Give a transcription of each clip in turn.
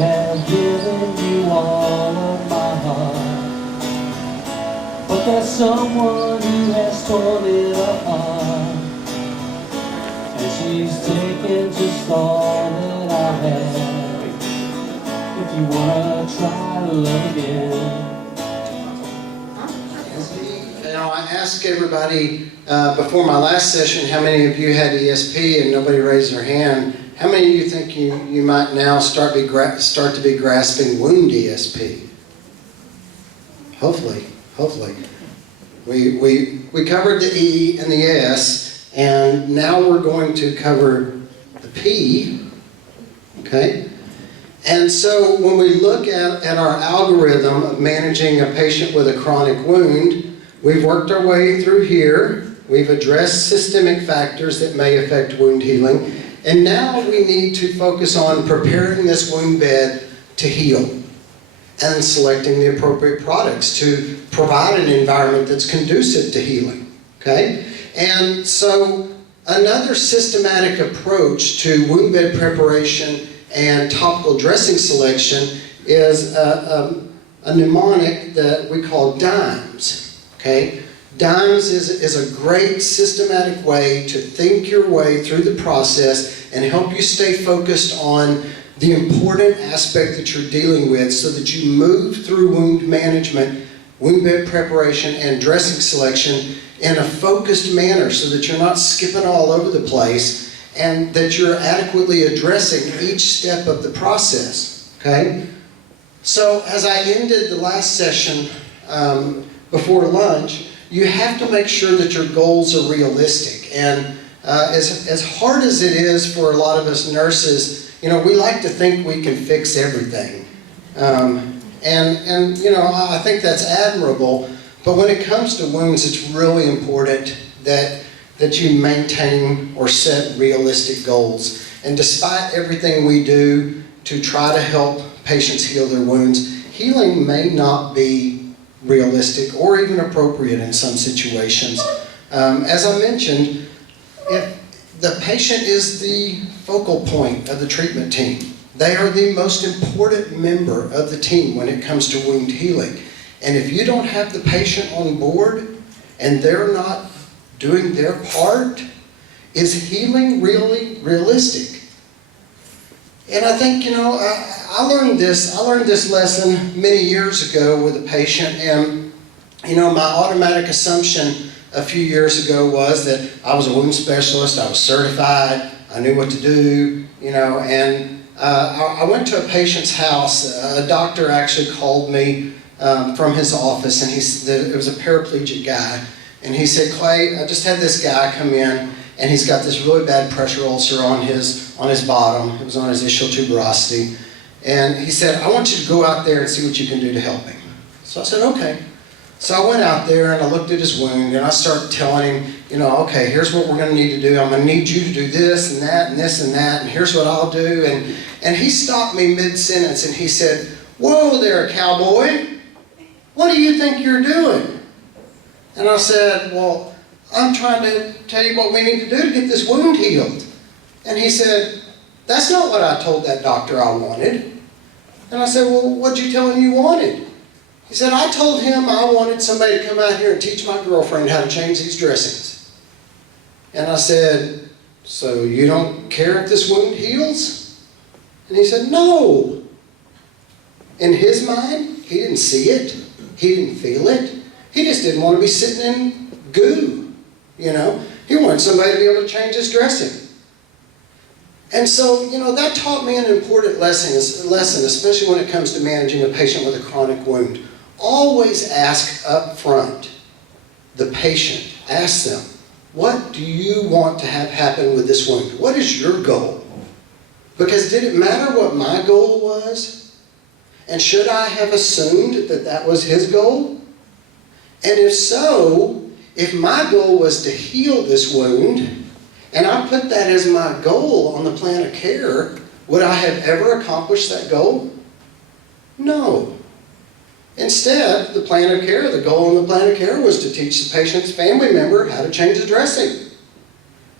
have given you all of my heart, but there's someone who has torn it apart, and she's taken just all that I have. If you wanna try to love again. Now, I asked everybody before my last session how many of you had ESP, and nobody raised their hand. How many of you think you might now start to be grasping wound ESP? Hopefully. We covered the E and the S, and now we're going to cover the P, okay? And so when we look at our algorithm of managing a patient with a chronic wound, we've worked our way through here. We've addressed systemic factors that may affect wound healing. And now we need to focus on preparing this wound bed to heal and selecting the appropriate products to provide an environment that's conducive to healing, okay? And so another systematic approach to wound bed preparation and topical dressing selection is a mnemonic that we call DIMES, okay? DIMES is a great systematic way to think your way through the process and help you stay focused on the important aspect that you're dealing with so that you move through wound management, wound bed preparation, and dressing selection in a focused manner so that you're not skipping all over the place and that you're adequately addressing each step of the process, okay? So as I ended the last session before lunch, you have to make sure that your goals are realistic. And as hard as it is for a lot of us nurses, you know, we like to think we can fix everything. And you know, I think that's admirable, but when it comes to wounds, it's really important that you maintain or set realistic goals. And despite everything we do to try to help patients heal their wounds, healing may not be realistic or even appropriate in some situations. As I mentioned, if the patient is the focal point of the treatment team, they are the most important member of the team when it comes to wound healing. And if you don't have the patient on board and they're not doing their part, is healing really realistic? And I think, you know, I learned this lesson many years ago with a patient, and, you know, my automatic assumption a few years ago was that I was a wound specialist, I was certified, I knew what to do, you know, and I went to a patient's house. A doctor actually called me from his office, and it was a paraplegic guy, and he said, "Clay, I just had this guy come in, and he's got this really bad pressure ulcer on his bottom. It was on his ischial tuberosity. And he said, I want you to go out there and see what you can do to help him." So I said, okay. So I went out there and I looked at his wound and I started telling him, you know, okay, here's what we're going to need to do. I'm going to need you to do this and that and this and that, and here's what I'll do. And he stopped me mid-sentence and he said, "Whoa there, cowboy. What do you think you're doing?" And I said, "Well, I'm trying to tell you what we need to do to get this wound healed." And he said, "That's not what I told that doctor I wanted." And I said, "Well, what'd you tell him you wanted?" He said, "I told him I wanted somebody to come out here and teach my girlfriend how to change these dressings." And I said, "So you don't care if this wound heals?" And he said, "No." In his mind, he didn't see it. He didn't feel it. He just didn't want to be sitting in goo, you know. He wanted somebody to be able to change his dressing. And so, you know, that taught me an important lesson, especially when it comes to managing a patient with a chronic wound. Always ask up front the patient. Ask them, what do you want to have happen with this wound? What is your goal? Because did it matter what my goal was? And should I have assumed that that was his goal? And if so, if my goal was to heal this wound, and I put that as my goal on the plan of care, would I have ever accomplished that goal? No. Instead, the plan of care, the goal on the plan of care was to teach the patient's family member how to change the dressing.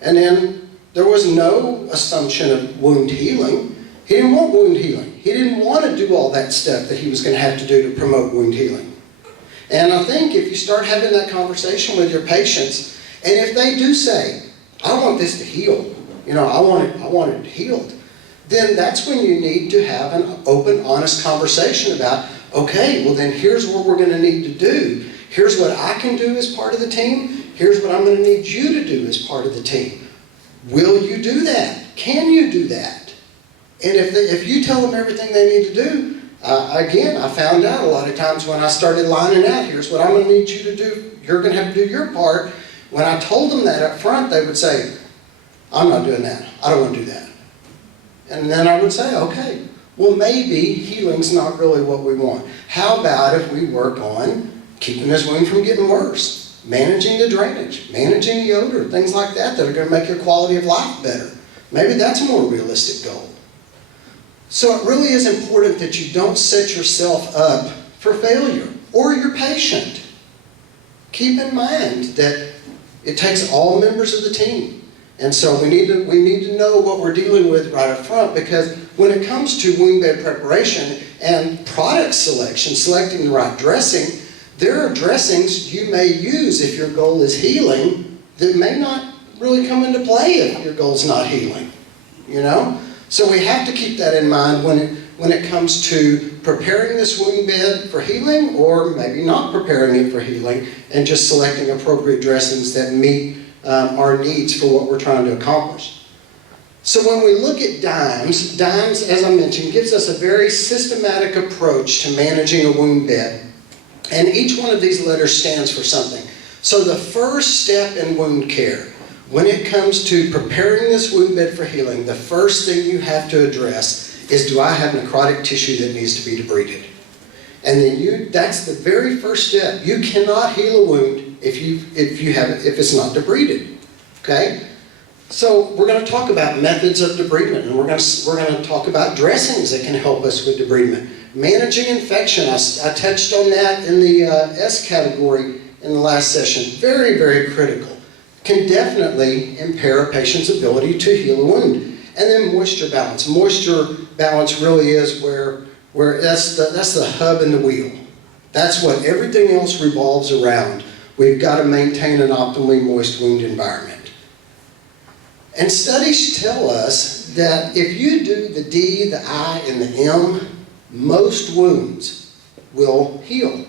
And then there was no assumption of wound healing. He didn't want wound healing. He didn't want to do all that stuff that he was going to have to do to promote wound healing. And I think if you start having that conversation with your patients, and if they do say, I want this to heal, I want it healed, then that's when you need to have an open, honest conversation about, okay, well then here's what we're going to need to do. Here's what I can do as part of the team. Here's what I'm going to need you to do as part of the team. Will you do that? Can you do that? And if you tell them everything they need to do, again, I found out a lot of times when I started lining out, here's what I'm going to need you to do. You're going to have to do your part. When I told them that up front, they would say, I'm not doing that. I don't want to do that. And then I would say, okay, well maybe healing's not really what we want. How about if we work on keeping this wound from getting worse? Managing the drainage, managing the odor, things like that that are going to make your quality of life better. Maybe that's a more realistic goal. So it really is important that you don't set yourself up for failure or your patient. Keep in mind that it takes all members of the team. And so we need to know what we're dealing with right up front, because when it comes to wound bed preparation and product selection, selecting the right dressing, there are dressings you may use if your goal is healing that may not really come into play if your goal is not healing, So we have to keep that in mind when it comes to preparing this wound bed for healing, or maybe not preparing it for healing and just selecting appropriate dressings that meet our needs for what we're trying to accomplish. So when we look at DIMES, as I mentioned, gives us a very systematic approach to managing a wound bed. And each one of these letters stands for something. So the first step in wound care, when it comes to preparing this wound bed for healing, the first thing you have to address is, do I have necrotic tissue that needs to be debrided? And then that's the very first step. You cannot heal a wound if it's not debrided. Okay? So we're going to talk about methods of debridement, and we're going to talk about dressings that can help us with debridement. Managing infection, I touched on that in the S category in the last session. Very, very critical. Can definitely impair a patient's ability to heal a wound. And then moisture balance. Moisture balance really is where that's the hub and the wheel. That's what everything else revolves around. We've got to maintain an optimally moist wound environment. And studies tell us that if you do the D, the I, and the M, most wounds will heal,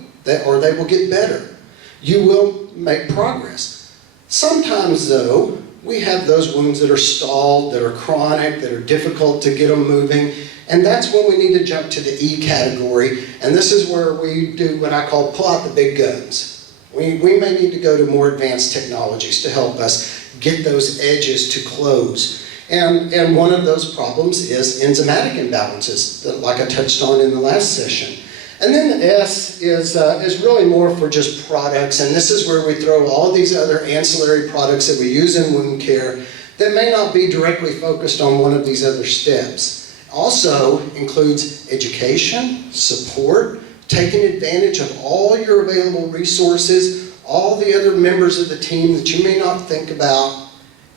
or they will get better. You will make progress. Sometimes, though, we have those wounds that are stalled, that are chronic, that are difficult to get them moving, and that's when we need to jump to the E category, and this is where we do what I call pull out the big guns. We may need to go to more advanced technologies to help us get those edges to close. And one of those problems is enzymatic imbalances, like I touched on in the last session. And then the S is really more for just products, and this is where we throw all these other ancillary products that we use in wound care that may not be directly focused on one of these other steps. Also includes education, support, taking advantage of all your available resources, all the other members of the team that you may not think about,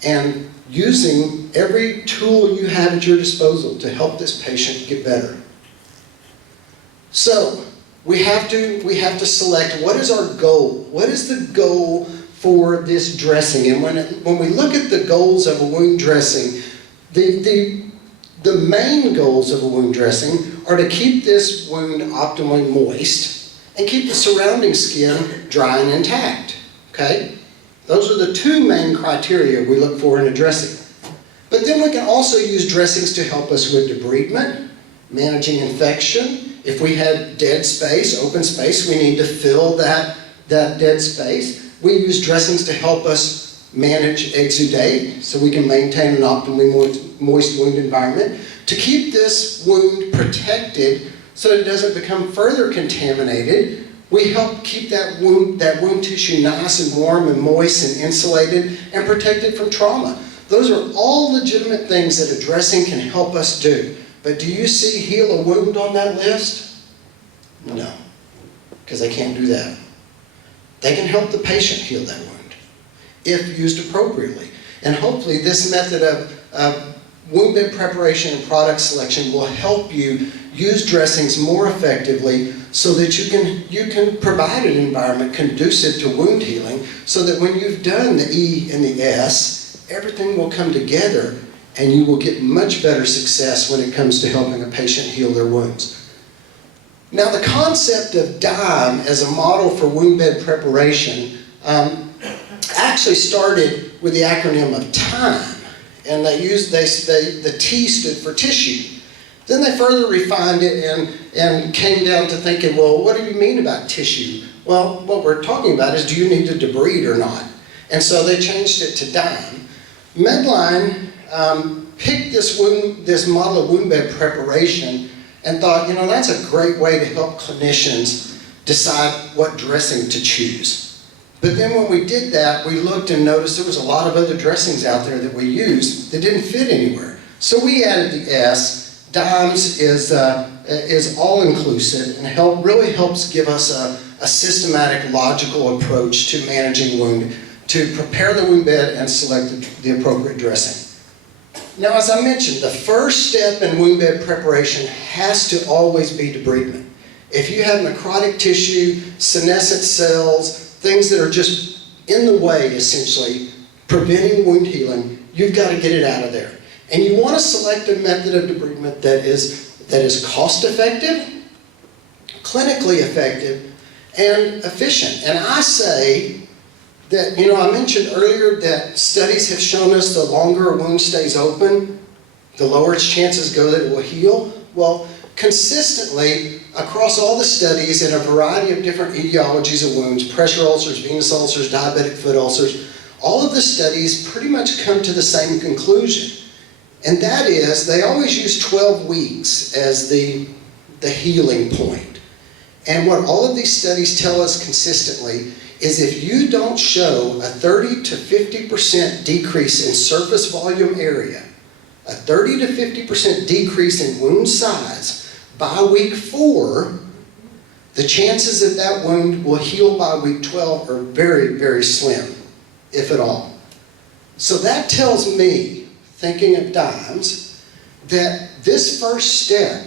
and using every tool you have at your disposal to help this patient get better. So we have to select, what is our goal? What is the goal for this dressing? And when we look at the goals of a wound dressing, the main goals of a wound dressing are to keep this wound optimally moist and keep the surrounding skin dry and intact. Okay? Those are the two main criteria we look for in a dressing. But then we can also use dressings to help us with debridement, managing infection. If we had dead space, open space, we need to fill that dead space. We use dressings to help us manage exudate, so we can maintain an optimally moist wound environment. To keep this wound protected so it doesn't become further contaminated, we help keep that wound tissue nice and warm and moist and insulated and protected from trauma. Those are all legitimate things that a dressing can help us do. But do you see heal a wound on that list? No, because they can't do that. They can help the patient heal that wound if used appropriately. And hopefully this method of wound bed preparation and product selection will help you use dressings more effectively so that you can provide an environment conducive to wound healing, so that when you've done the E and the S, everything will come together and you will get much better success when it comes to helping a patient heal their wounds. Now, the concept of DIME as a model for wound bed preparation actually started with the acronym of TIME, and the T stood for tissue. Then they further refined it and came down to thinking, well, what do you mean about tissue? Well, what we're talking about is, do you need to debride or not? And so they changed it to DIME. Medline picked this model of wound bed preparation and thought, that's a great way to help clinicians decide what dressing to choose. But then when we did that, we looked and noticed there was a lot of other dressings out there that we used that didn't fit anywhere. So we added the S. DIMES is all-inclusive and really helps give us a systematic, logical approach to managing wound, to prepare the wound bed and select the appropriate dressing. Now, as I mentioned, the first step in wound bed preparation has to always be debridement. If you have necrotic tissue, senescent cells, things that are just in the way, essentially, preventing wound healing, you've got to get it out of there. And you want to select a method of debridement that is cost-effective, clinically effective, and efficient. And I say that, I mentioned earlier that studies have shown us the longer a wound stays open, the lower its chances go that it will heal. Well, consistently, across all the studies in a variety of different etiologies of wounds, pressure ulcers, venous ulcers, diabetic foot ulcers, all of the studies pretty much come to the same conclusion. And that is, they always use 12 weeks as the healing point. And what all of these studies tell us consistently is, if you don't show a 30 to 50% decrease in surface volume area, a 30 to 50% decrease in wound size by week 4, the chances that that wound will heal by week 12 are very, very slim, if at all. So that tells me, thinking of DIMES, that this first step,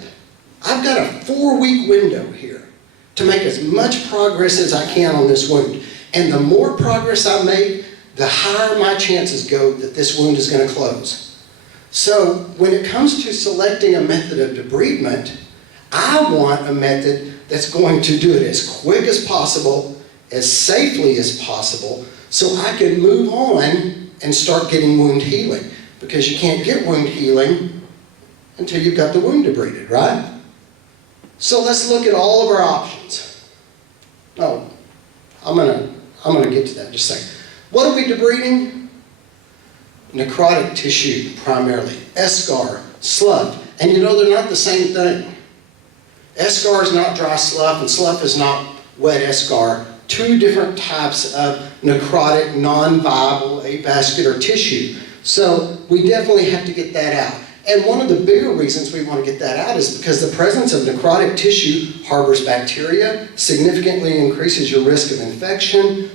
I've got a 4-week window here to make as much progress as I can on this wound. And the more progress I make, the higher my chances go that this wound is going to close. So when it comes to selecting a method of debridement, I want a method that's going to do it as quick as possible, as safely as possible, so I can move on and start getting wound healing. Because you can't get wound healing until you've got the wound debrided, right? So let's look at all of our options. Oh, I'm gonna get to that in just a second. What are we debriding? Necrotic tissue, primarily. eschar, slough. And they're not the same thing. Eschar is not dry slough, and slough is not wet eschar. Two different types of necrotic, non-viable, avascular tissue. So we definitely have to get that out. And one of the bigger reasons we want to get that out is because the presence of necrotic tissue harbors bacteria, significantly increases your risk of infection,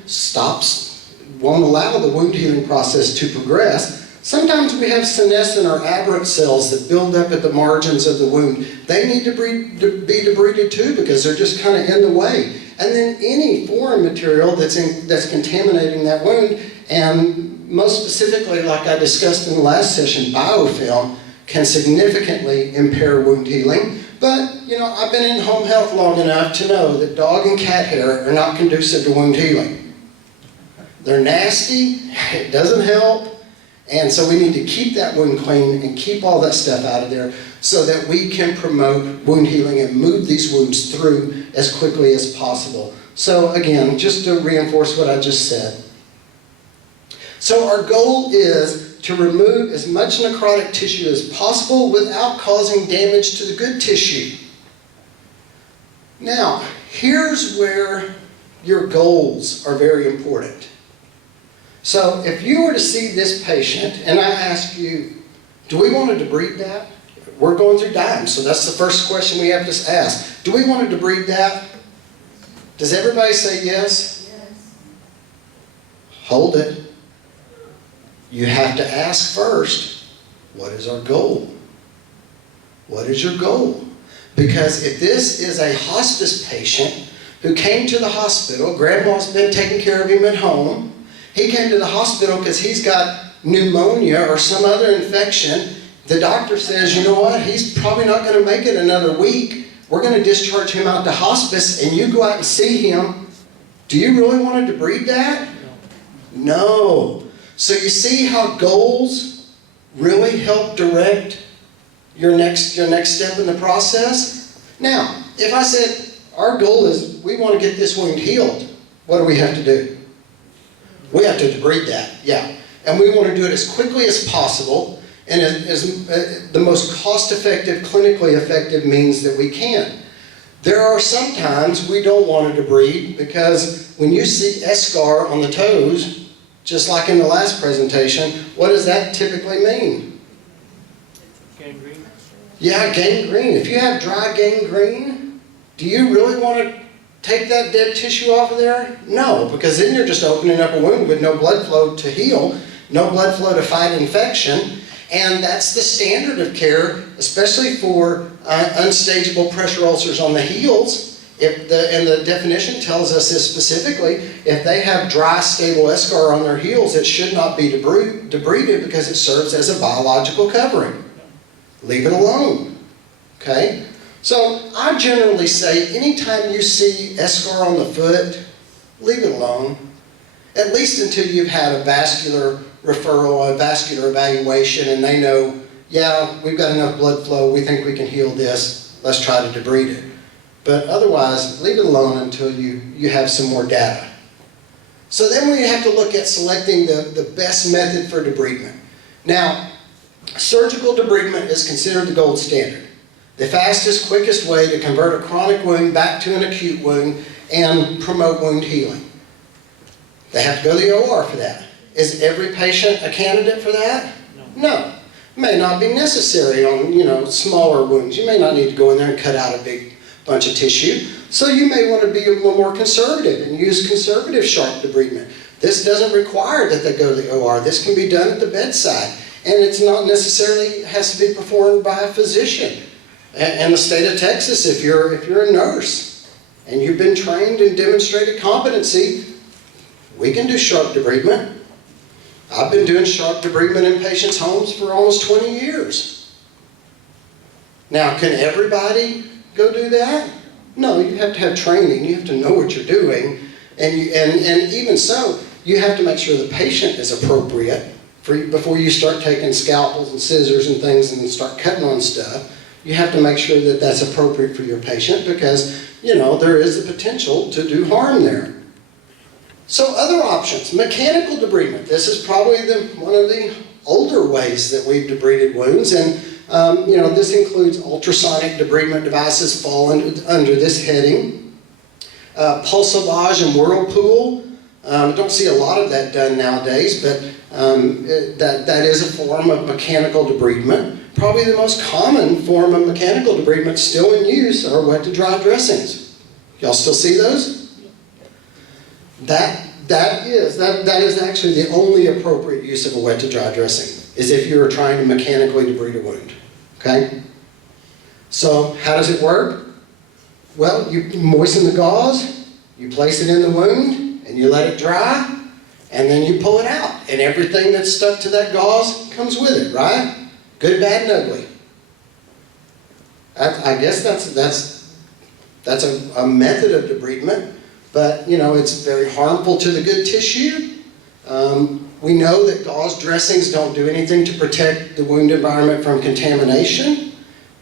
won't allow the wound healing process to progress. Sometimes we have senescent or aberrant cells that build up at the margins of the wound. They need to be debrided too, because they're just kind of in the way. And then any foreign material that's contaminating that wound, and most specifically, like I discussed in the last session, biofilm can significantly impair wound healing. But, I've been in home health long enough to know that dog and cat hair are not conducive to wound healing. They're nasty, it doesn't help, and so we need to keep that wound clean and keep all that stuff out of there so that we can promote wound healing and move these wounds through as quickly as possible. So again, just to reinforce what I just said. So our goal is to remove as much necrotic tissue as possible without causing damage to the good tissue. Now, here's where your goals are very important. So if you were to see this patient and I ask you, do we want to debride that? We're going through DIME, so that's the first question we have to ask. Do we want to debride that? Does everybody say yes? Yes. Hold it. You have to ask first. what is our goal? What is your goal? Because if this is a hospice patient who came to the hospital, grandma's been taking care of him at home, he came to the hospital because he's got pneumonia or some other infection, the doctor says, you know what, he's probably not going to make it another week, we're going to discharge him out to hospice, and you go out and see him, do you really want to debride that? No. So you see how goals really help direct your next step in the process? Now, if I said, our goal is we want to get this wound healed, what do we have to do? We have to debride that, yeah. And we want to do it as quickly as possible and as the most cost-effective, clinically effective means that we can. There are some times we don't want to debride because when you see eschar on the toes, just like in the last presentation, what does that typically mean? Gangrene. Yeah, gangrene. If you have dry gangrene, do you really want to take that dead tissue off of there? No, because then you're just opening up a wound with no blood flow to heal, no blood flow to fight infection, and that's the standard of care, especially for unstageable pressure ulcers on the heels. And the definition tells us this specifically, if they have dry, stable eschar on their heels, it should not be debrided because it serves as a biological covering. Leave it alone, okay? So I generally say anytime you see eschar on the foot, leave it alone, at least until you've had a vascular referral, a vascular evaluation, and they know, yeah, we've got enough blood flow, we think we can heal this, let's try to debride it. But otherwise, leave it alone until you have some more data. So then we have to look at selecting the best method for debridement. Now, surgical debridement is considered the gold standard. The fastest, quickest way to convert a chronic wound back to an acute wound and promote wound healing. They have to go to the OR for that. Is every patient a candidate for that? No. May not be necessary on, smaller wounds. You may not need to go in there and cut out a big bunch of tissue. So you may want to be a little more conservative and use conservative sharp debridement. This doesn't require that they go to the OR. This can be done at the bedside. And it's not necessarily has to be performed by a physician. In the state of Texas, if you're a nurse and you've been trained and demonstrated competency, we can do sharp debridement. I've been doing sharp debridement in patients' homes for almost 20 years. Now, can everybody go do that? No, you have to have training. You have to know what you're doing. And even so, you have to make sure the patient is appropriate before you start taking scalpels and scissors and things and start cutting on stuff. You have to make sure that that's appropriate for your patient because, there is the potential to do harm there. So other options, mechanical debridement. This is probably one of the older ways that we've debrided wounds, and this includes ultrasonic debridement devices fall under this heading. Pulse lavage and whirlpool. Don't see a lot of that done nowadays, but that is a form of mechanical debridement. Probably the most common form of mechanical debridement still in use are wet-to-dry dressings. Y'all still see those? That is actually the only appropriate use of a wet-to-dry dressing, is if you're trying to mechanically debride a wound, okay? So how does it work? Well, you moisten the gauze, you place it in the wound, and you let it dry, and then you pull it out, and everything that's stuck to that gauze comes with it, right? Good, bad, and ugly. I guess that's a method of debridement. But, it's very harmful to the good tissue. We know that gauze dressings don't do anything to protect the wound environment from contamination.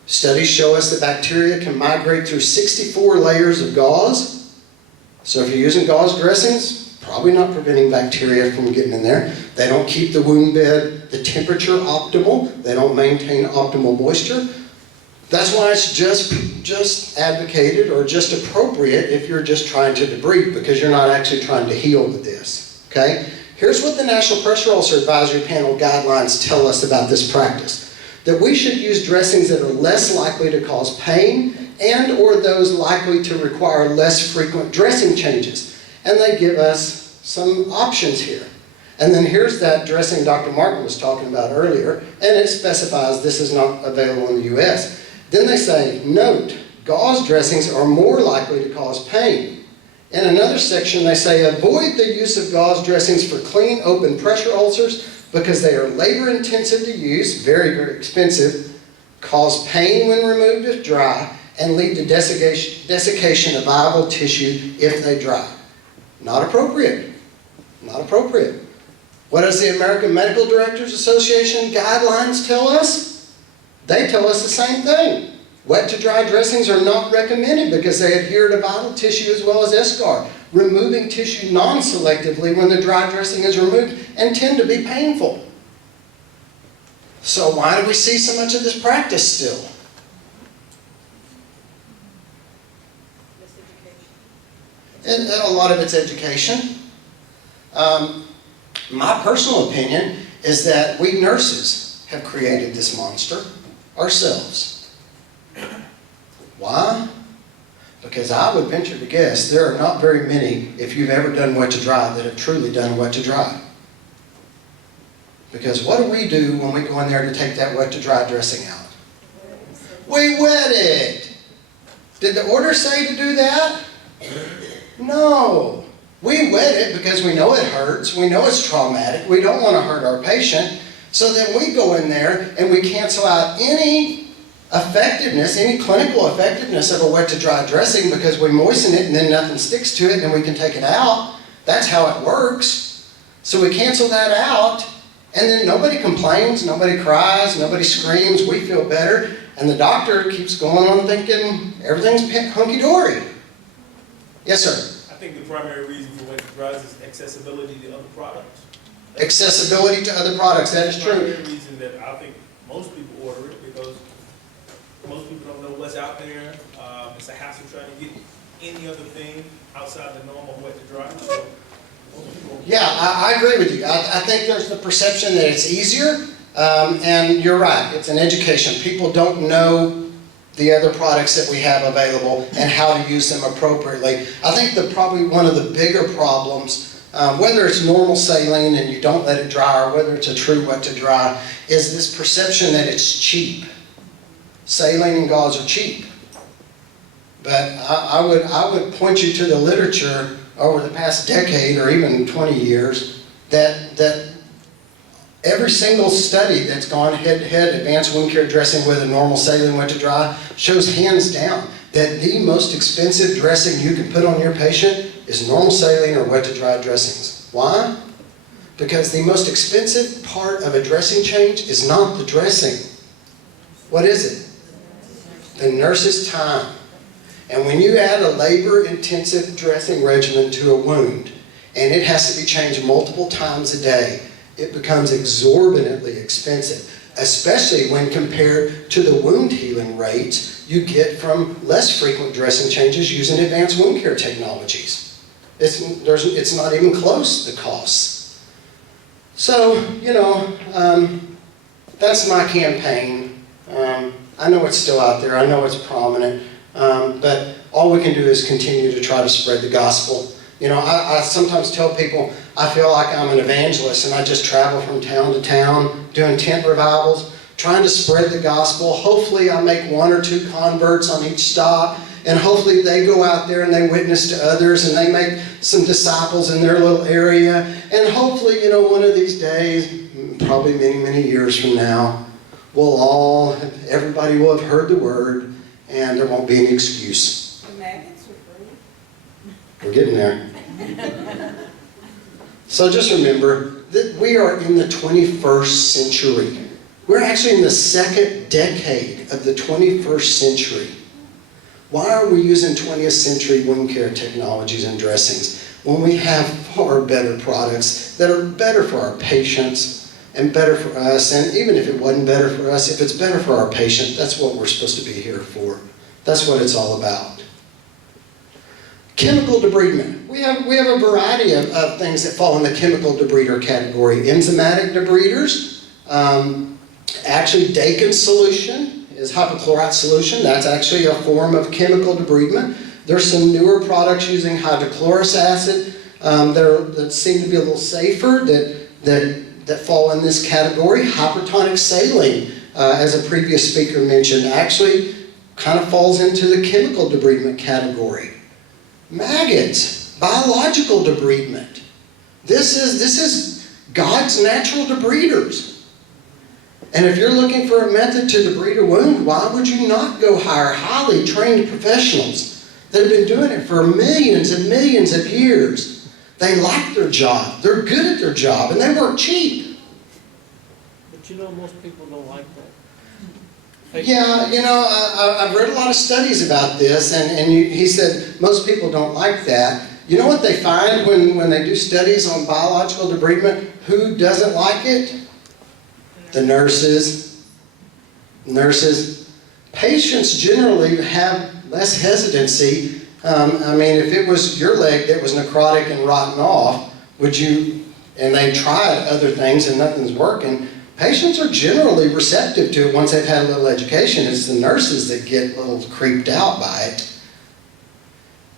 Studies show us that bacteria can migrate through 64 layers of gauze. So if you're using gauze dressings, probably not preventing bacteria from getting in there. They don't keep the wound bed, the temperature optimal. They don't maintain optimal moisture. That's why it's just advocated or just appropriate if you're just trying to debride, because you're not actually trying to heal with this, okay? Here's what the National Pressure Ulcer Advisory Panel guidelines tell us about this practice. That we should use dressings that are less likely to cause pain and or those likely to require less frequent dressing changes. And they give us some options here. And then here's that dressing Dr. Martin was talking about earlier, and it specifies this is not available in the US. Then they say, note, gauze dressings are more likely to cause pain. In another section, they say, avoid the use of gauze dressings for clean, open pressure ulcers because they are labor-intensive to use, very, very expensive, cause pain when removed if dry, and lead to desiccation of viable tissue if they dry. Not appropriate. Not appropriate. What does the American Medical Directors Association guidelines tell us? They tell us the same thing. Wet to dry dressings are not recommended because they adhere to vital tissue as well as eschar, removing tissue non-selectively when the dry dressing is removed and tend to be painful. So why do we see so much of this practice still? And a lot of it's education. My personal opinion is that we nurses have created this monster ourselves. Why? Because I would venture to guess there are not very many, if you've ever done wet to dry, that have truly done wet to dry. Because what do we do when we go in there to take that wet to dry dressing out? We wet it. Did the order say to do that? No. We wet it because we know it hurts, we know it's traumatic, we don't want to hurt our patient, so then we go in there and we cancel out any effectiveness, any clinical effectiveness of a wet to dry dressing because we moisten it and then nothing sticks to it and we can take it out. That's how it works. So we cancel that out and then nobody complains, nobody cries, nobody screams, we feel better, and the doctor keeps going on thinking everything's hunky-dory. Yes, sir? I think the primary reason for wet to dry is accessibility to other products. Accessibility to other products, that is true. The primary reason that I think most people order it because most people don't know what's out there. It's a hassle trying to get any other thing outside the normal wet to dry. So yeah, I agree with you. I think there's the perception that it's easier, and you're right, it's an education. People don't know the other products that we have available and how to use them appropriately. I think probably one of the bigger problems, whether it's normal saline and you don't let it dry or whether it's a true wet to dry, is this perception that it's cheap. Saline and gauze are cheap. But I would point you to the literature over the past decade or even 20 years that every single study that's gone head-to-head advanced wound care dressing with a normal saline wet to dry shows hands down that the most expensive dressing you can put on your patient is normal saline or wet to dry dressings. Why? Because the most expensive part of a dressing change is not the dressing. What is it? The nurse's time. And when you add a labor-intensive dressing regimen to a wound, and it has to be changed multiple times a day, it becomes exorbitantly expensive, especially when compared to the wound healing rates you get from less frequent dressing changes using advanced wound care technologies. It's not even close, the costs. So, that's my campaign. I know it's still out there, I know it's prominent, but all we can do is continue to try to spread the gospel. I sometimes tell people I feel like I'm an evangelist and I just travel from town to town doing tent revivals, trying to spread the gospel. Hopefully I make 1 or 2 converts on each stop, and hopefully they go out there and they witness to others and they make some disciples in their little area. And hopefully, one of these days, probably many, many years from now, everybody will have heard the word and there won't be any excuse. The maggots are free. We're getting there. So just remember that we are in the 21st century. We're actually in the 2nd decade of the 21st century. Why are we using 20th century wound care technologies and dressings when we have far better products that are better for our patients and better for us? And even if it wasn't better for us, if it's better for our patient, that's what we're supposed to be here for. That's what it's all about. Chemical debridement. We have a variety of things that fall in the chemical debrider category. Enzymatic debriders. Actually, Dakin solution is hypochlorite solution. That's actually a form of chemical debridement. There's some newer products using hydrochloric acid that seem to be a little safer, that that fall in this category. Hypertonic saline, as a previous speaker mentioned, actually kind of falls into the chemical debridement category. Maggots, biological debridement. This is God's natural debriders. And if you're looking for a method to debride a wound, why would you not go hire highly trained professionals that have been doing it for millions and millions of years? They like their job, they're good at their job, and they work cheap. But you know, most people don't like that. Yeah, you know, I've read a lot of studies about this, and he said most people don't like that. You know what they find when they do studies on biological debridement? Who doesn't like it? The nurses. Patients generally have less hesitancy. I mean, if it was your leg that was necrotic and rotten off, and they tried other things and nothing's working, patients are generally receptive to it once they've had a little education. It's the nurses that get a little creeped out by it.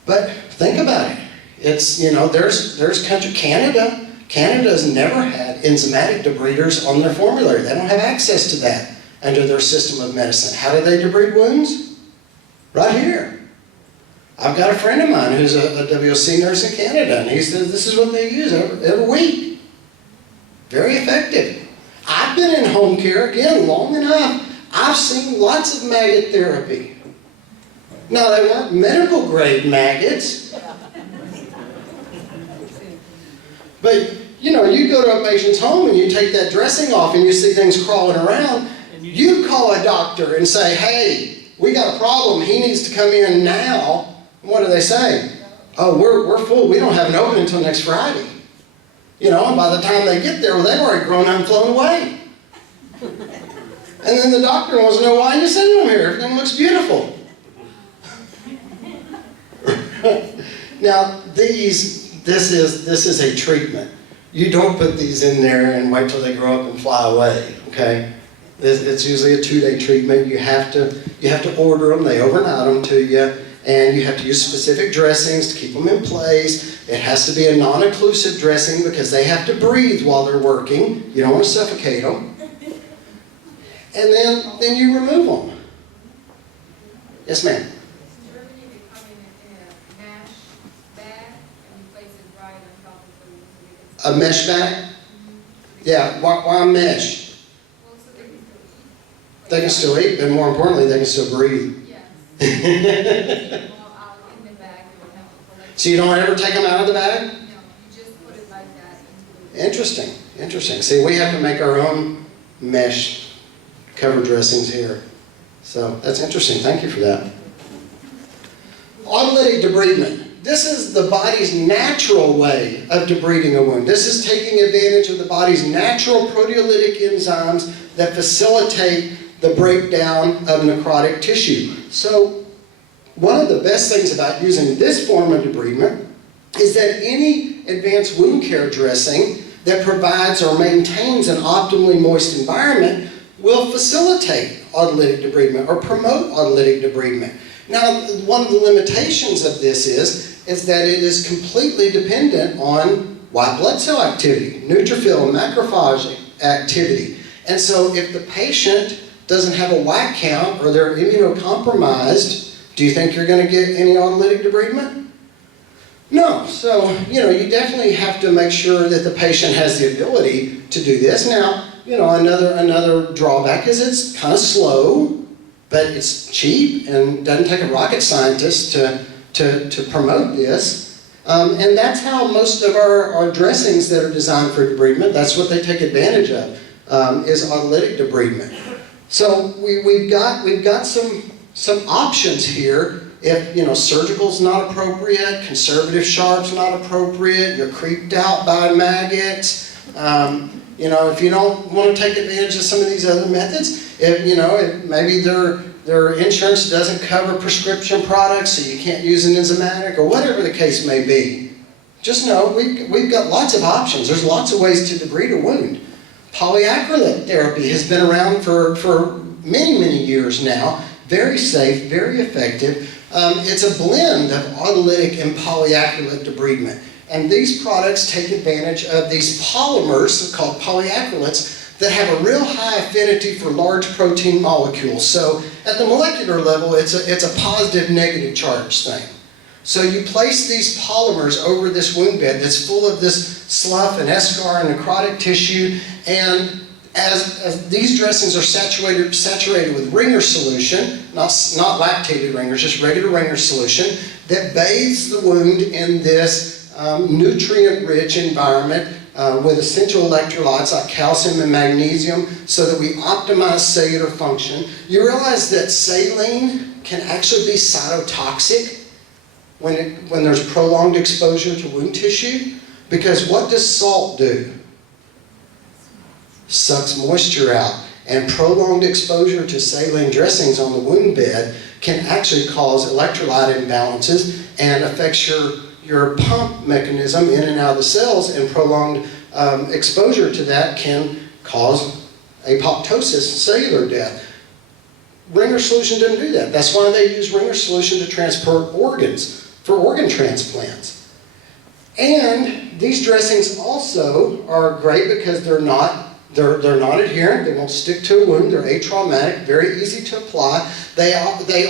But think about it. It's, you know, there's country, Canada. Canada's never had enzymatic debriders on their formulary. They don't have access to that under their system of medicine. How do they debride wounds? Right here. I've got a friend of mine who's a WOC nurse in Canada, and he says this is what they use every week. Very effective. I've been in home care, again, long enough. I've seen lots of maggot therapy. Now, they weren't medical grade maggots. But, you know, you go to a patient's home and you take that dressing off and you see things crawling around. You call a doctor and say, hey, we got a problem. He needs to come in now. What do they say? Oh, we're full. We don't have an open until next Friday. You know, and by the time they get there, well, they've already grown up and flown away. And then the doctor wants to know why you sending them here. Everything looks beautiful. Now, this is a treatment. You don't put these in there and wait till they grow up and fly away. Okay, it's usually a 2-day treatment. You have to order them. They overnight them to you. And you have to use specific dressings to keep them in place. It has to be a non-occlusive dressing because they have to breathe while they're working. You don't want to suffocate them. And then you remove them. Yes, ma'am. A mesh bag? Yeah, why mesh? They can still eat, but more importantly, they can still breathe. So you don't ever take them out of the bag? No, you just put it like that. Interesting. See, we have to make our own mesh cover dressings here. So that's interesting. Thank you for that. Autolytic debridement. This is the body's natural way of debriding a wound. This is taking advantage of the body's natural proteolytic enzymes that facilitate the breakdown of necrotic tissue. So one of the best things about using this form of debridement is that any advanced wound care dressing that provides or maintains an optimally moist environment will facilitate autolytic debridement or promote autolytic debridement. Now, one of the limitations of this is that it is completely dependent on white blood cell activity, neutrophil and macrophage activity. And so if the patient doesn't have a white count or they're immunocompromised, do you think you're going to get any autolytic debridement? No. So, you know, you definitely have to make sure that the patient has the ability to do this. Now, you know, another drawback is it's kind of slow, but it's cheap and doesn't take a rocket scientist to promote this. And that's how most of our dressings that are designed for debridement, that's what they take advantage of, is autolytic debridement. So we've got some options here. If, you know, surgical's not appropriate, conservative sharp's not appropriate, you're creeped out by maggots, you know, if you don't want to take advantage of some of these other methods, if maybe their insurance doesn't cover prescription products, so you can't use an enzymatic, or whatever the case may be, just know we've got lots of options. There's lots of ways to debride a wound. Polyacrylate therapy has been around for many, many years now. Very safe, very effective. It's a blend of autolytic and polyacrylate debridement. And these products take advantage of these polymers called polyacrylates that have a real high affinity for large protein molecules. So at the molecular level, it's a positive negative charge thing. So you place these polymers over this wound bed that's full of this slough and eschar and necrotic tissue, and as these dressings are saturated with Ringer solution, not lactated Ringers, just regular Ringer solution, that bathes the wound in this nutrient-rich environment with essential electrolytes like calcium and magnesium so that we optimize cellular function. You realize that saline can actually be cytotoxic when there's prolonged exposure to wound tissue, because what does salt do? Sucks moisture out, and prolonged exposure to saline dressings on the wound bed can actually cause electrolyte imbalances and affects your pump mechanism in and out of the cells, and prolonged exposure to that can cause apoptosis, cellular death. Ringer solution doesn't do that. That's why they use Ringer solution to transport organs for organ transplants. And these dressings also are great because they're not adherent, they won't stick to a wound, they're atraumatic, very easy to apply. They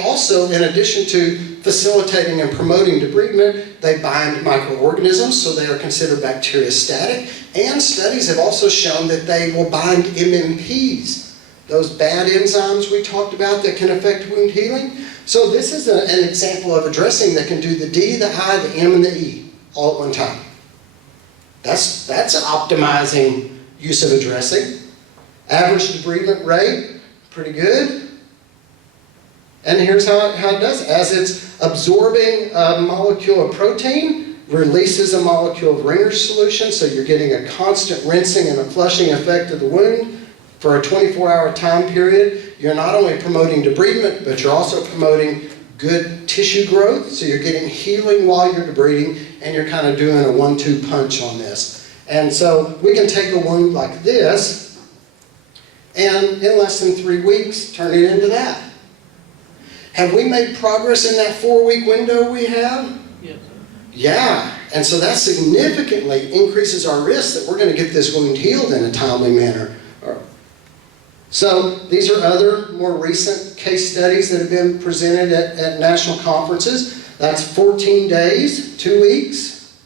also, in addition to facilitating and promoting debridement, they bind microorganisms, so they are considered bacteriostatic. And studies have also shown that they will bind MMPs, those bad enzymes we talked about that can affect wound healing. So this is an example of a dressing that can do the D, the I, the M, and the E all at one time. That's optimizing use of a dressing. Average debridement rate, pretty good. And here's how it does it. As it's absorbing a molecule of protein, releases a molecule of Ringer solution, so you're getting a constant rinsing and a flushing effect of the wound for a 24-hour time period. You're not only promoting debridement, but you're also promoting good tissue growth, so you're getting healing while you're debriding, and you're kind of doing a 1-2 punch on this. And so we can take a wound like this, and in less than 3 weeks, turn it into that. Have we made progress in that 4-week window we have? Yes. Yeah, and so that significantly increases our risk that we're going to get this wound healed in a timely manner. So these are other more recent case studies that have been presented at national conferences. That's 14 days, 2 weeks.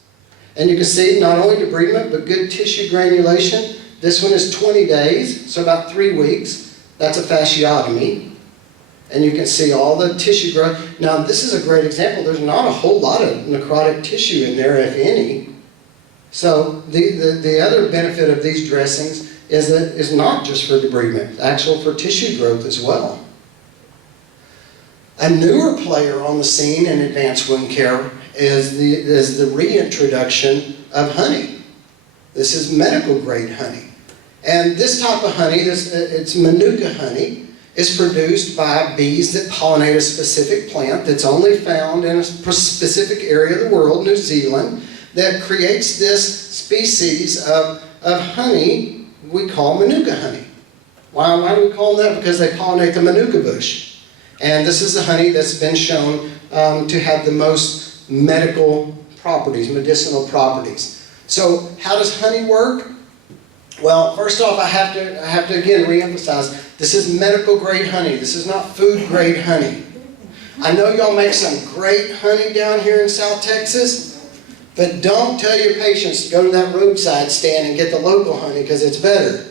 And you can see not only debridement, but good tissue granulation. This one is 20 days, so about 3 weeks. That's a fasciotomy. And you can see all the tissue growth. Now this is a great example. There's not a whole lot of necrotic tissue in there, if any. So the other benefit of these dressings is that it's not just for debridement, actual for tissue growth as well. A newer player on the scene in advanced wound care is the reintroduction of honey. This is medical grade honey. And this type of honey, it's Manuka honey, is produced by bees that pollinate a specific plant that's only found in a specific area of the world, New Zealand, that creates this species of honey we call Manuka honey. Why do we call them that? Because they pollinate the Manuka bush. And this is the honey that's been shown to have the most medical properties, medicinal properties. So how does honey work? Well, first off, I have to again reemphasize, this is medical grade honey. This is not food grade honey. I know y'all make some great honey down here in South Texas, but don't tell your patients to go to that roadside stand and get the local honey because it's better.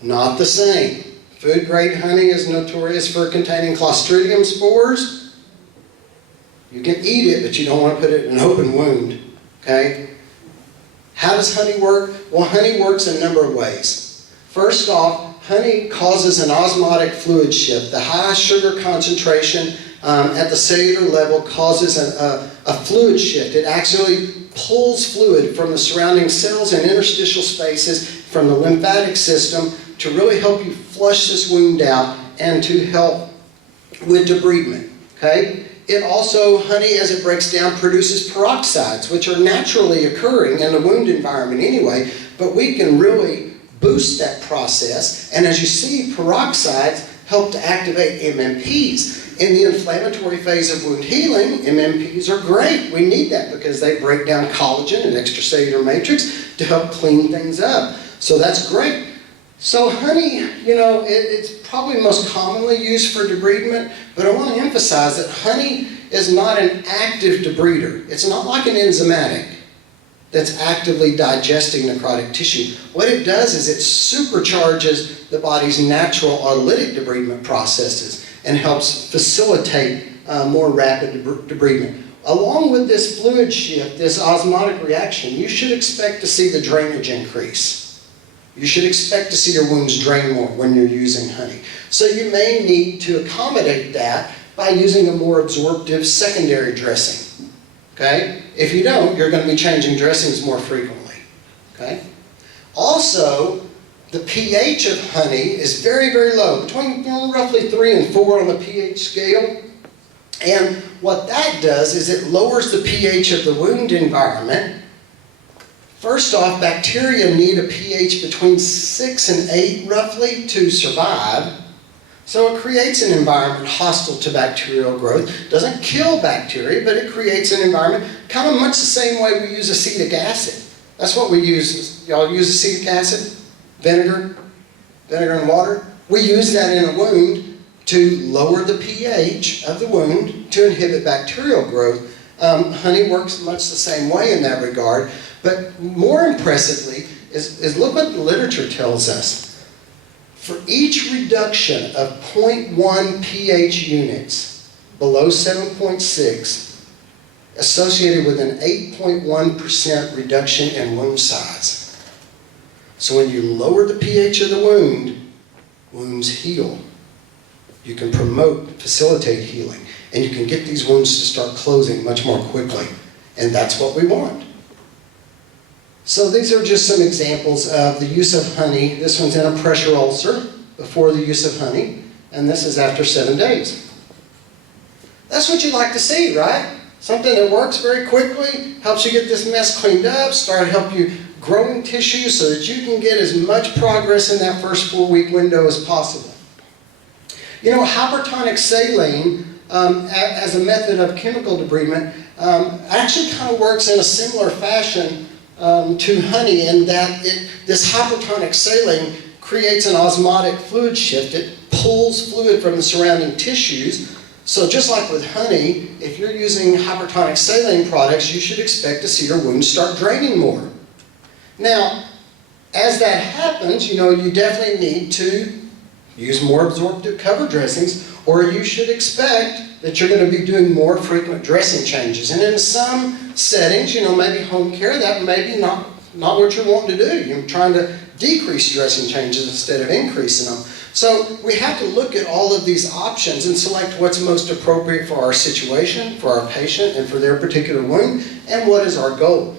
Not the same. Food grade honey is notorious for containing Clostridium spores. You can eat it, but you don't want to put it in an open wound. Okay? How does honey work? Well, honey works in a number of ways. First off, honey causes an osmotic fluid shift. The high sugar concentration at the cellular level causes a fluid shift. It actually pulls fluid from the surrounding cells and interstitial spaces from the lymphatic system to really help you flush this wound out and to help with debridement. Okay? It also, honey, as it breaks down, produces peroxides, which are naturally occurring in the wound environment anyway, but we can really boost that process. And as you see, peroxides help to activate MMPs. In the inflammatory phase of wound healing, MMPs are great. We need that because they break down collagen and extracellular matrix to help clean things up. So that's great. So honey, it's probably most commonly used for debridement, but I want to emphasize that honey is not an active debrider. It's not like an enzymatic that's actively digesting necrotic tissue. What it does is it supercharges the body's natural autolytic debridement processes and helps facilitate more rapid debridement. Along with this fluid shift, this osmotic reaction, you should expect to see the drainage increase. You should expect to see your wounds drain more when you're using honey. So you may need to accommodate that by using a more absorptive secondary dressing. Okay? If you don't, you're going to be changing dressings more frequently. Okay? Also, the pH of honey is very, very low, between roughly 3 and 4 on the pH scale. And what that does is it lowers the pH of the wound environment. First off, bacteria need a pH between 6 and 8 roughly to survive. So it creates an environment hostile to bacterial growth. Doesn't kill bacteria, but it creates an environment kind of much the same way we use acetic acid. That's what we use. Y'all use acetic acid? Vinegar and water. We use that in a wound to lower the pH of the wound to inhibit bacterial growth. Honey works much the same way in that regard. But more impressively is look what the literature tells us. For each reduction of 0.1 pH units below 7.6, associated with an 8.1% reduction in wound size. So when you lower the pH of the wound, wounds heal. You can promote, facilitate healing, and you can get these wounds to start closing much more quickly. And that's what we want. So these are just some examples of the use of honey. This one's in a pressure ulcer before the use of honey, and this is after 7 days. That's what you'd like to see, right? Something that works very quickly, helps you get this mess cleaned up, help you growing tissue so that you can get as much progress in that first 4-week window as possible. Hypertonic saline, as a method of chemical debridement, actually kind of works in a similar fashion to honey in that this hypertonic saline creates an osmotic fluid shift. It pulls fluid from the surrounding tissues. So just like with honey, if you're using hypertonic saline products, you should expect to see your wounds start draining more. Now, as that happens, you definitely need to use more absorptive cover dressings, or you should expect that you're going to be doing more frequent dressing changes. And in some settings, maybe home care, that may be not what you're wanting to do. You're trying to decrease dressing changes instead of increasing them. So we have to look at all of these options and select what's most appropriate for our situation, for our patient, and for their particular wound, and what is our goal.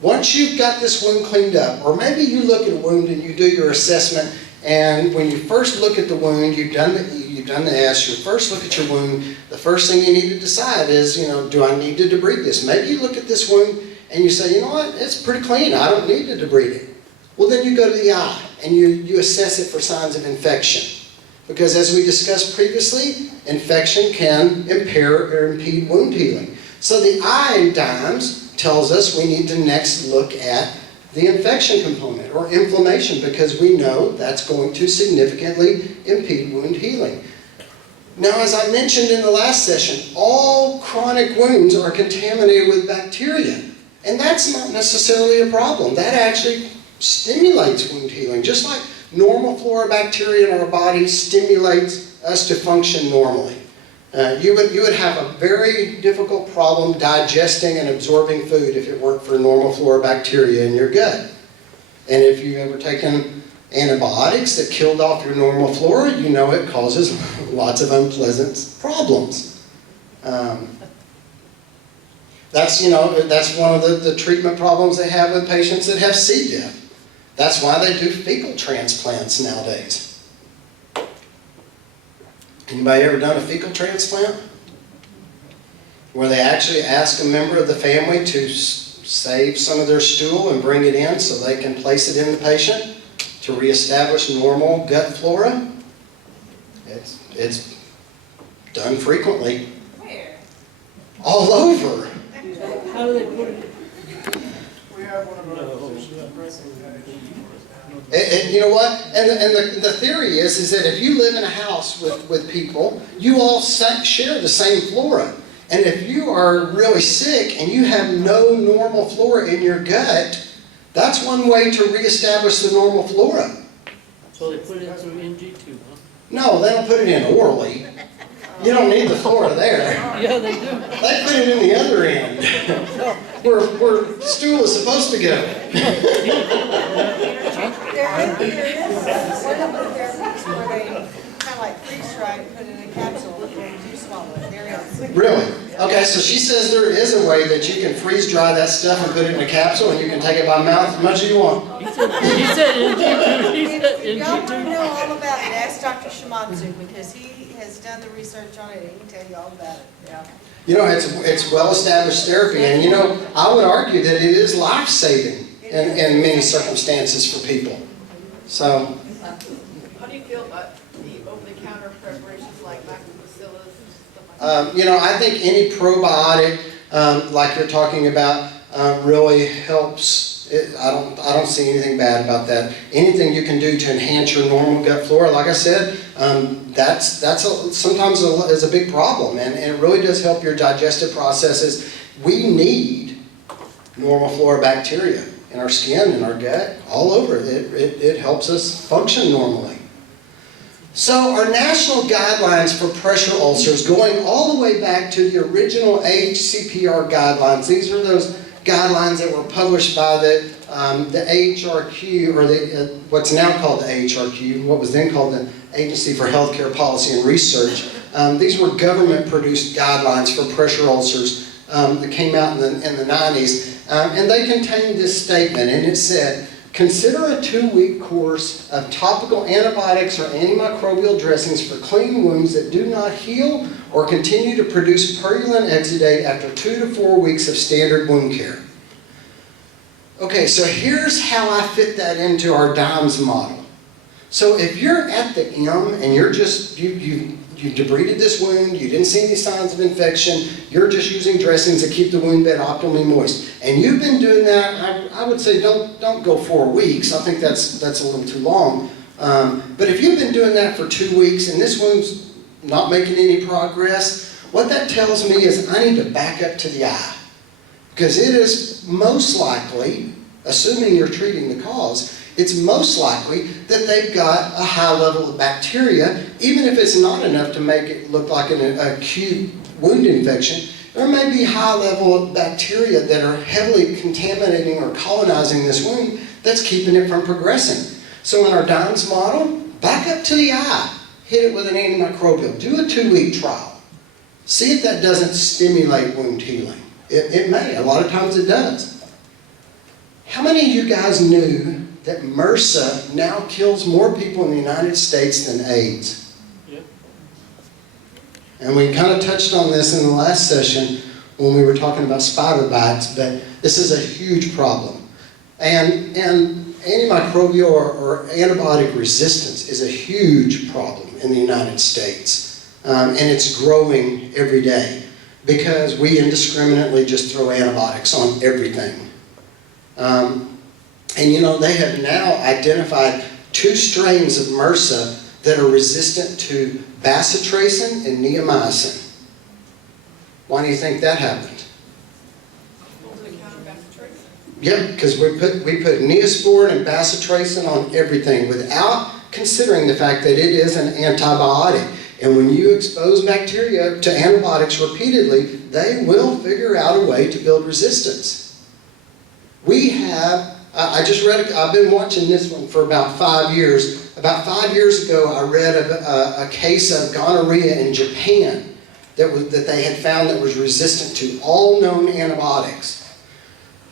Once you've got this wound cleaned up, or maybe you look at a wound and you do your assessment, and when you first look at the wound, you've done the S, you first look at your wound, the first thing you need to decide is, do I need to debride this? Maybe you look at this wound and you say, what, it's pretty clean, I don't need to debride it. Well, then you go to the eye and you assess it for signs of infection. Because as we discussed previously, infection can impair or impede wound healing. So the eye in DIMES tells us we need to next look at the infection component or inflammation, because we know that's going to significantly impede wound healing. Now, as I mentioned in the last session, all chronic wounds are contaminated with bacteria, and that's not necessarily a problem. That actually stimulates wound healing, just like normal flora bacteria in our body stimulates us to function normally. You would have a very difficult problem digesting and absorbing food if it weren't for normal flora bacteria in your gut. And if you've ever taken antibiotics that killed off your normal flora, you know it causes lots of unpleasant problems. That's one of the treatment problems they have with patients that have C. diff. That's why they do fecal transplants nowadays. Anybody ever done a fecal transplant? Where they actually ask a member of the family to save some of their stool and bring it in so they can place it in the patient to reestablish normal gut flora? It's Done frequently. Where? All over. How do they put it? We have one of our No. physicians at Preston. And you know what? And the theory is that if you live in a house with people, you all share the same flora. And if you are really sick and you have no normal flora in your gut, that's one way to reestablish the normal flora. So they put it through NG tube, huh? No, they don't put it in orally. You don't need the flora there. Yeah, they do. They put it in the other end, where the stool is supposed to go. There is one of the therapies where they kind of like freeze-dry and put it in a capsule and do swallow it. There is. Really? Okay, so she says there is a way that you can freeze dry that stuff and put it in a capsule and you can take it by mouth as much as you want. He said NG tube. He said If y'all want to NG know all about it, ask Dr. Shimatsu because he has done the research on it and he can tell you all about it. Yeah. You know, it's well-established therapy, and you know, I would argue that it is life-saving in many circumstances for people. So, How do you feel about the over-the-counter preparations like lactobacillus and stuff like that? you know, I think any probiotic, like you're talking about, really helps. I don't see anything bad about that. Anything you can do to enhance your normal gut flora, like I said, sometimes is a big problem, and it really does help your digestive processes. We need normal flora bacteria in our skin, in our gut, all over. It helps us function normally. So our national guidelines for pressure ulcers, going all the way back to the original AHCPR guidelines, these are those guidelines that were published by the AHRQ, or what's now called the AHRQ, what was then called the Agency for Healthcare Policy and Research. These were government-produced guidelines for pressure ulcers that came out in the 90s. And they contained this statement, and it said, consider a 2-week course of topical antibiotics or antimicrobial dressings for clean wounds that do not heal or continue to produce purulent exudate after 2 to 4 weeks of standard wound care. Okay, so here's how I fit that into our DIMES model. So if you're at the M and you're just, you debrided this wound, you didn't see any signs of infection, you're just using dressings that keep the wound bed optimally moist, and you've been doing that, I would say don't go 4 weeks. I think that's a little too long. But if you've been doing that for 2 weeks and this wound's not making any progress, what that tells me is I need to back up to the eye. Because it is most likely, assuming you're treating the cause, it's most likely that they've got a high level of bacteria, even if it's not enough to make it look like an acute wound infection. There may be high level of bacteria that are heavily contaminating or colonizing this wound that's keeping it from progressing. So in our DIMES model, back up to the eye, hit it with an antimicrobial, do a 2-week trial. See if that doesn't stimulate wound healing. It may, a lot of times it does. How many of you guys knew that MRSA now kills more people in the United States than AIDS? Yep. And we kind of touched on this in the last session when we were talking about spider bites, but this is a huge problem. And antimicrobial or antibiotic resistance is a huge problem in the United States. And it's growing every day because we indiscriminately just throw antibiotics on everything. And you know, they have now identified 2 strains of MRSA that are resistant to bacitracin and neomycin. Why do you think that happened? Over-the-counter bacitracin. Yep, because we put Neosporin and bacitracin on everything without considering the fact that it is an antibiotic. And when you expose bacteria to antibiotics repeatedly, they will figure out a way to build resistance. We have, I've been watching this one for about 5 years. About 5 years ago, I read of a case of gonorrhea in Japan that they had found that was resistant to all known antibiotics.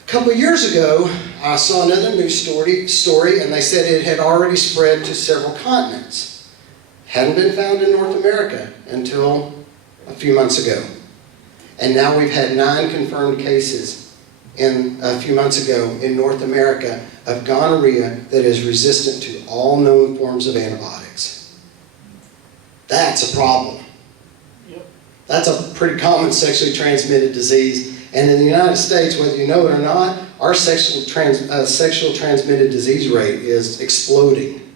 A couple of years ago, I saw another news story, and they said it had already spread to several continents. Hadn't been found in North America until a few months ago. And now we've had 9 confirmed cases a few months ago in North America of gonorrhea that is resistant to all known forms of antibiotics. That's a problem. Yep. That's a pretty common sexually transmitted disease. And in the United States, whether you know it or not, our sexual transmitted disease rate is exploding.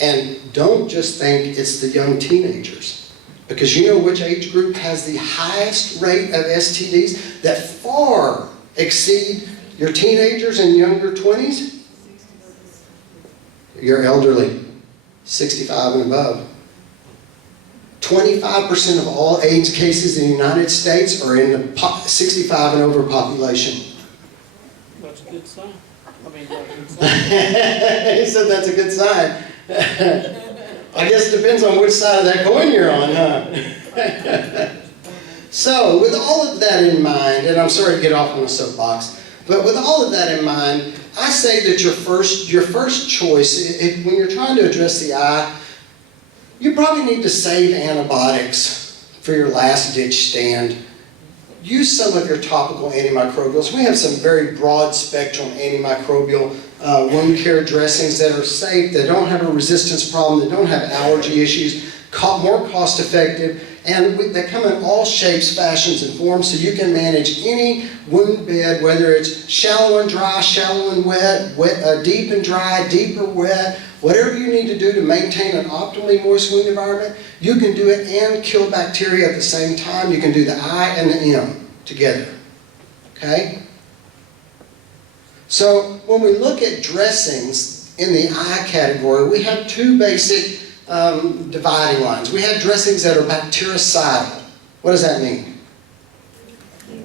And don't just think it's the young teenagers, because you know which age group has the highest rate of STDs that far exceed your teenagers and younger 20s? Your elderly, 65 and above. 25% of all AIDS cases in the United States are in the 65 and over population. That's a good sign. I mean, that's a good sign. He said that's a good sign. I guess it depends on which side of that coin you're on, huh? So, with all of that in mind, and I'm sorry to get off on a soapbox, but with all of that in mind, I say that your first choice, when you're trying to address the eye, you probably need to save antibiotics for your last ditch stand. Use some of your topical antimicrobials. We have some very broad spectrum antimicrobial wound care dressings that are safe, that don't have a resistance problem, that don't have allergy issues, more cost effective, and they come in all shapes, fashions, and forms, so you can manage any wound bed, whether it's shallow and dry, shallow and wet, deep and dry, deep or wet. Whatever you need to do to maintain an optimally moist wound environment, you can do it and kill bacteria at the same time. You can do the I and the M together. Okay? So when we look at dressings in the I category, we have two basic dividing lines. We have dressings that are bactericidal. What does that mean?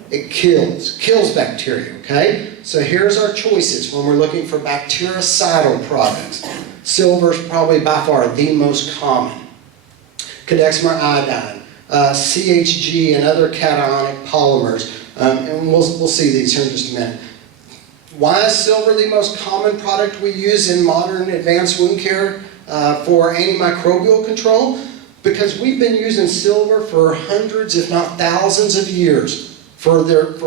It kills bacteria, okay? So here's our choices when we're looking for bactericidal products. Silver is probably by far the most common. Cadexmer iodine, CHG, and other cationic polymers. And we'll see these here in just a minute. Why is silver the most common product we use in modern advanced wound care for antimicrobial control? Because we've been using silver for hundreds, if not thousands of years for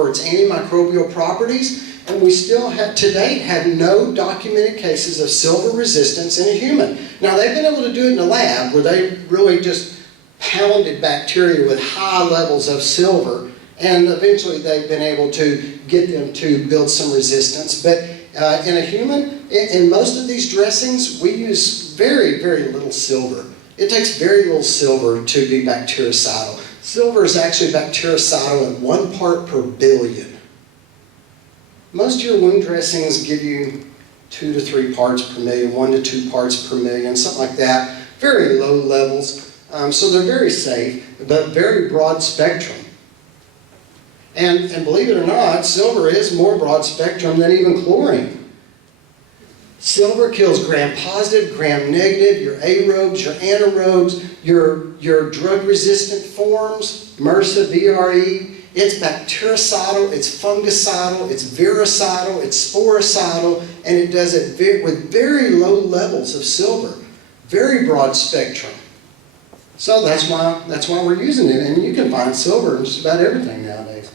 its antimicrobial properties. And we still have, to date, have no documented cases of silver resistance in a human. Now, they've been able to do it in a lab where they really just pounded bacteria with high levels of silver, and eventually they've been able to get them to build some resistance. But in a human, in most of these dressings, we use very, very little silver. It takes very little silver to be bactericidal. Silver is actually bactericidal in 1 part per billion. Most of your wound dressings give you 2 to 3 parts per million, 1 to 2 parts per million, something like that. Very low levels. So they're very safe, but very broad spectrum. And believe it or not, silver is more broad spectrum than even chlorine. Silver kills gram-positive, gram-negative, your aerobes, your anaerobes, your drug-resistant forms, MRSA, VRE. It's bactericidal, it's fungicidal, it's virucidal, it's sporicidal, and it does it with very low levels of silver. Very broad spectrum. So that's why we're using it, and you can find silver in just about everything nowadays.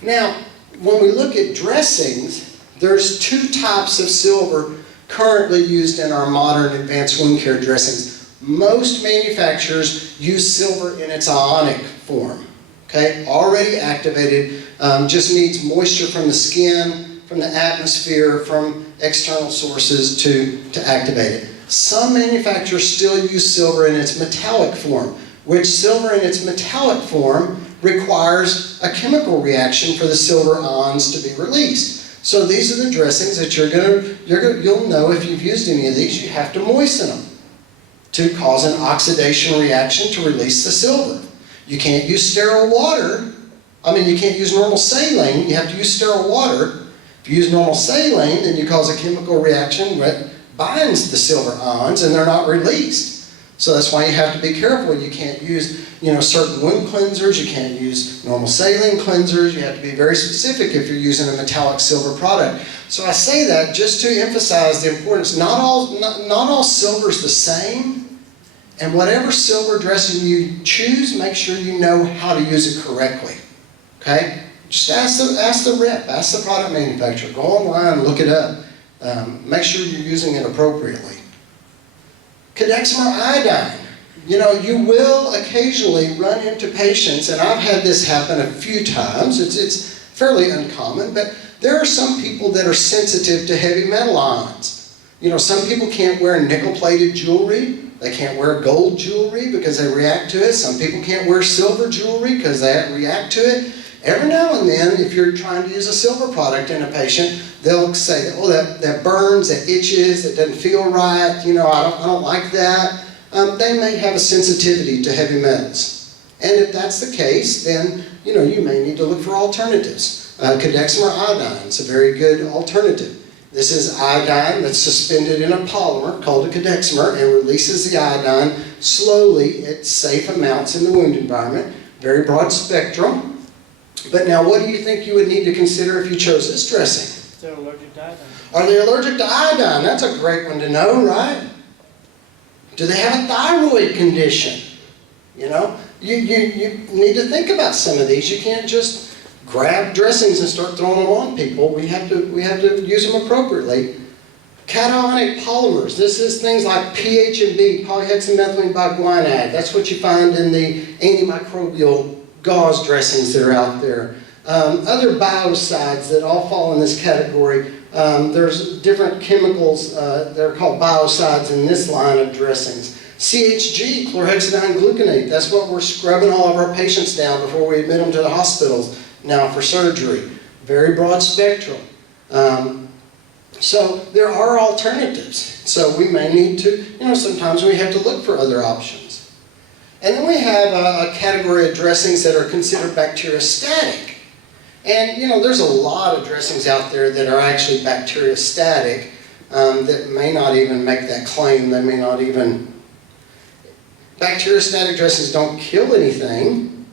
Now, when we look at dressings, there's 2 types of silver currently used in our modern advanced wound care dressings. Most manufacturers use silver in its ionic form. Okay, already activated, just needs moisture from the skin, from the atmosphere, from external sources to activate it. Some manufacturers still use silver in its metallic form, which silver in its metallic form requires a chemical reaction for the silver ions to be released. So these are the dressings that you'll know if you've used any of these, you have to moisten them to cause an oxidation reaction to release the silver. You can't use sterile water. You can't use normal saline. You have to use sterile water. If you use normal saline, then you cause a chemical reaction that binds the silver ions and they're not released. So that's why you have to be careful. You can't use, certain wound cleansers. You can't use normal saline cleansers. You have to be very specific if you're using a metallic silver product. So I say that just to emphasize the importance. Not all silver is the same. And whatever silver dressing you choose, make sure you know how to use it correctly. Okay? Just ask the rep, ask the product manufacturer. Go online, look it up. Make sure you're using it appropriately. Cadexmer iodine. You know, you will occasionally run into patients, and I've had this happen a few times. It's fairly uncommon, but there are some people that are sensitive to heavy metal ions. You know, some people can't wear nickel-plated jewelry. They can't wear gold jewelry because they react to it. Some people can't wear silver jewelry because they react to it. Every now and then, if you're trying to use a silver product in a patient, they'll say, oh, that burns, that itches, that doesn't feel right, you know, I don't like that. They may have a sensitivity to heavy metals. And if that's the case, then, you know, you may need to look for alternatives. Cadexmer iodine is a very good alternative. This is iodine that's suspended in a polymer called a cadexmer and releases the iodine slowly at safe amounts in the wound environment. Very broad spectrum. But now what do you think you would need to consider if you chose this dressing? They're allergic to iodine. Are they allergic to iodine? That's a great one to know, right? Do they have a thyroid condition? You know, you need to think about some of these. You can't just grab dressings and start throwing them on people. We have to use them appropriately. Cationic polymers. This is things like PHMB, polyhexamethylene biguanide. That's what you find in the antimicrobial gauze dressings that are out there. Other biocides that all fall in this category. There's different chemicals that are called biocides in this line of dressings. CHG, chlorhexidine gluconate. That's what we're scrubbing all of our patients down before we admit them to the hospitals now for surgery. Very broad spectrum. So there are alternatives. So we may need to, you know, sometimes we have to look for other options. And then we have a category of dressings that are considered bacteriostatic. And, you know, there's a lot of dressings out there that are actually bacteriostatic that may not even make that claim. They may not even... Bacteriostatic dressings don't kill anything,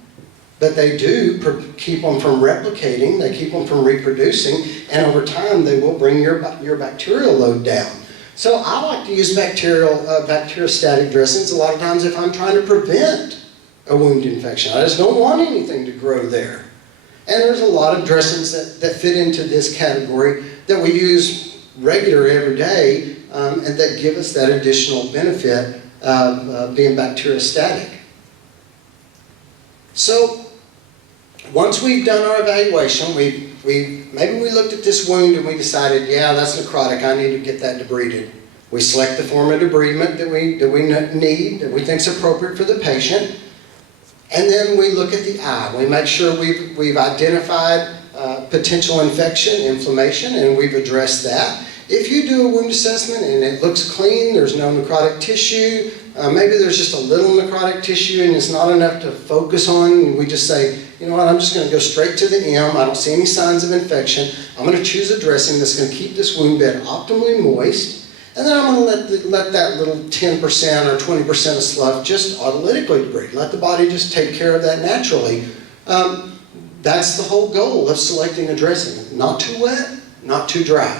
but they do keep them from replicating, they keep them from reproducing, and over time they will bring your bacterial load down. So I like to use bacteriostatic dressings a lot of times if I'm trying to prevent a wound infection. I just don't want anything to grow there. And there's a lot of dressings that fit into this category that we use regular every day and that give us that additional benefit of being bacteriostatic. So once we've done our evaluation, maybe we looked at this wound and we decided, yeah, that's necrotic, I need to get that debrided. We select the form of debridement that we need, that we think is appropriate for the patient. And then we look at the eye. We make sure we've identified potential infection, inflammation, and we've addressed that. If you do a wound assessment and it looks clean, there's no necrotic tissue, maybe there's just a little necrotic tissue and it's not enough to focus on, and we just say, you know what, I'm just going to go straight to the M, I don't see any signs of infection, I'm going to choose a dressing that's going to keep this wound bed optimally moist, and then I'm going to let that little 10% or 20% of slough just autolytically debride. Let the body just take care of that naturally. That's the whole goal of selecting a dressing. Not too wet, not too dry.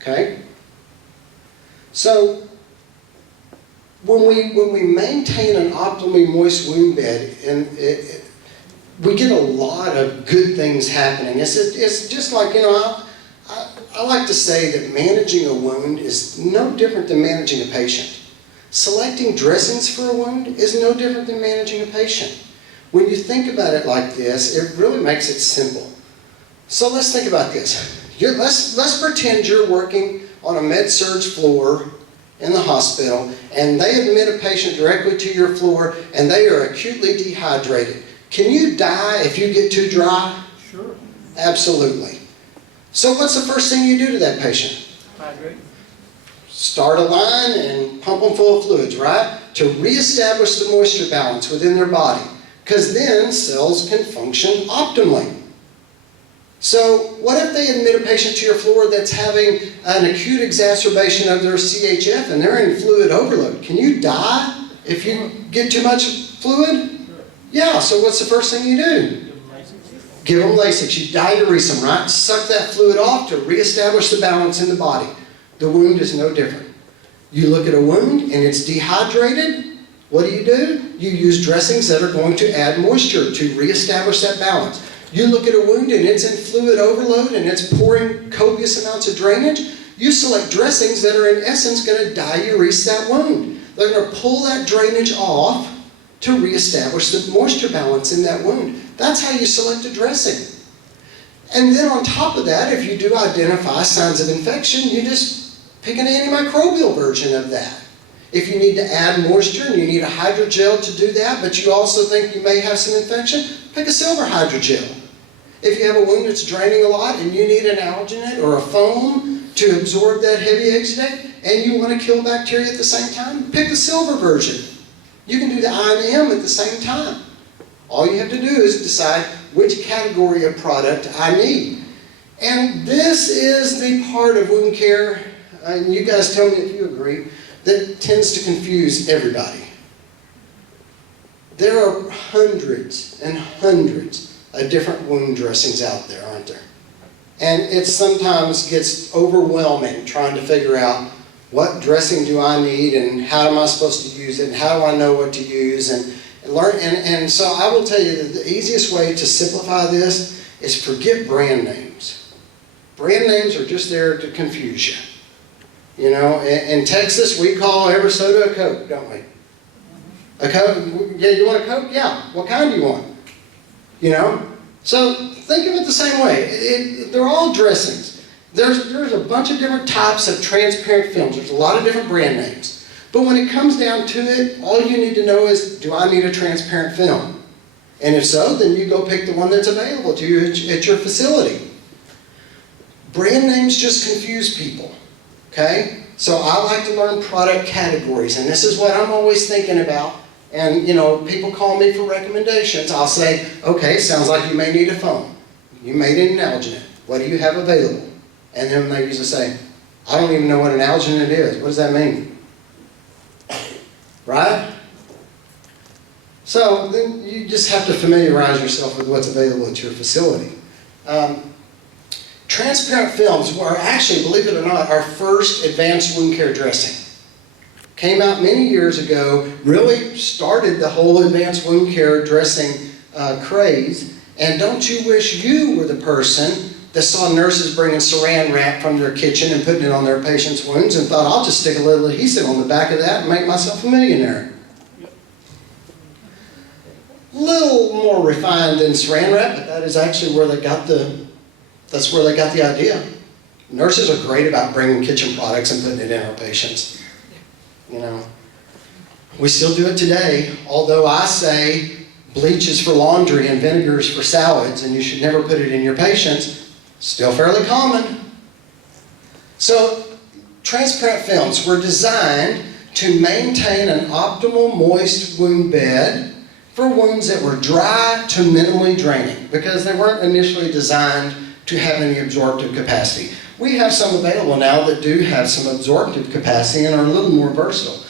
Okay? So, when we maintain an optimally moist wound bed, and we get a lot of good things happening. It's just like, you know, I like to say that managing a wound is no different than managing a patient. Selecting dressings for a wound is no different than managing a patient. When you think about it like this, it really makes it simple. So let's think about this. Let's pretend you're working on a med-surg floor in the hospital, and they admit a patient directly to your floor, and they are acutely dehydrated. Can you die if you get too dry? Sure. Absolutely. So what's the first thing you do to that patient? Hydrate. Start a line and pump them full of fluids, right? To reestablish the moisture balance within their body, because then cells can function optimally. So what if they admit a patient to your floor that's having an acute exacerbation of their CHF and they're in fluid overload? Can you die if you get too much fluid? Sure. Yeah, so what's the first thing you do? Give them Lasix. You diurese them, right? Suck that fluid off to reestablish the balance in the body. The wound is no different. You look at a wound and it's dehydrated. What do? You use dressings that are going to add moisture to reestablish that balance. You look at a wound and it's in fluid overload and it's pouring copious amounts of drainage. You select dressings that are in essence going to diurese that wound. They're going to pull that drainage off to reestablish the moisture balance in that wound. That's how you select a dressing. And then on top of that, if you do identify signs of infection, you just pick an antimicrobial version of that. If you need to add moisture and you need a hydrogel to do that, but you also think you may have some infection, pick a silver hydrogel. If you have a wound that's draining a lot and you need an alginate or a foam to absorb that heavy exudate, and you want to kill bacteria at the same time, pick the silver version. You can do the I and M at the same time. All you have to do is decide which category of product I need. And this is the part of wound care, and you guys tell me if you agree, that tends to confuse everybody. There are hundreds and hundreds of different wound dressings out there, aren't there? And it sometimes gets overwhelming trying to figure out what dressing do I need and how am I supposed to use it and how do I know what to use and learn. And so I will tell you that the easiest way to simplify this is forget brand names. Brand names are just there to confuse you. You know, in Texas, we call every soda a Coke, don't we? A Coke? Yeah, you want a Coke? Yeah. What kind do you want? You know? So think of it the same way. They're all dressings. There's a bunch of different types of transparent films. There's a lot of different brand names. But when it comes down to it, all you need to know is, do I need a transparent film? And if so, then you go pick the one that's available to you at your facility. Brand names just confuse people. Okay? So I like to learn product categories, and this is what I'm always thinking about. And, you know, people call me for recommendations. I'll say, okay, sounds like you may need a foam. You may need an alginate. What do you have available? And then they usually say, I don't even know what an alginate is. What does that mean? Right? So then you just have to familiarize yourself with what's available at your facility. Transparent films were actually, believe it or not, our first advanced wound care dressing. Came out many years ago, really started the whole advanced wound care dressing craze. And don't you wish you were the person that saw nurses bringing saran wrap from their kitchen and putting it on their patients' wounds and thought, I'll just stick a little adhesive on the back of that and make myself a millionaire. Little more refined than saran wrap, but that is actually where they got that's where they got the idea. Nurses are great about bringing kitchen products and putting it in our patients. You know, we still do it today, although I say bleach is for laundry and vinegar is for salads and you should never put it in your patients. Still fairly common. So transparent films were designed to maintain an optimal moist wound bed for wounds that were dry to minimally draining, because they weren't initially designed to have any absorptive capacity. We have some available now that do have some absorptive capacity and are a little more versatile.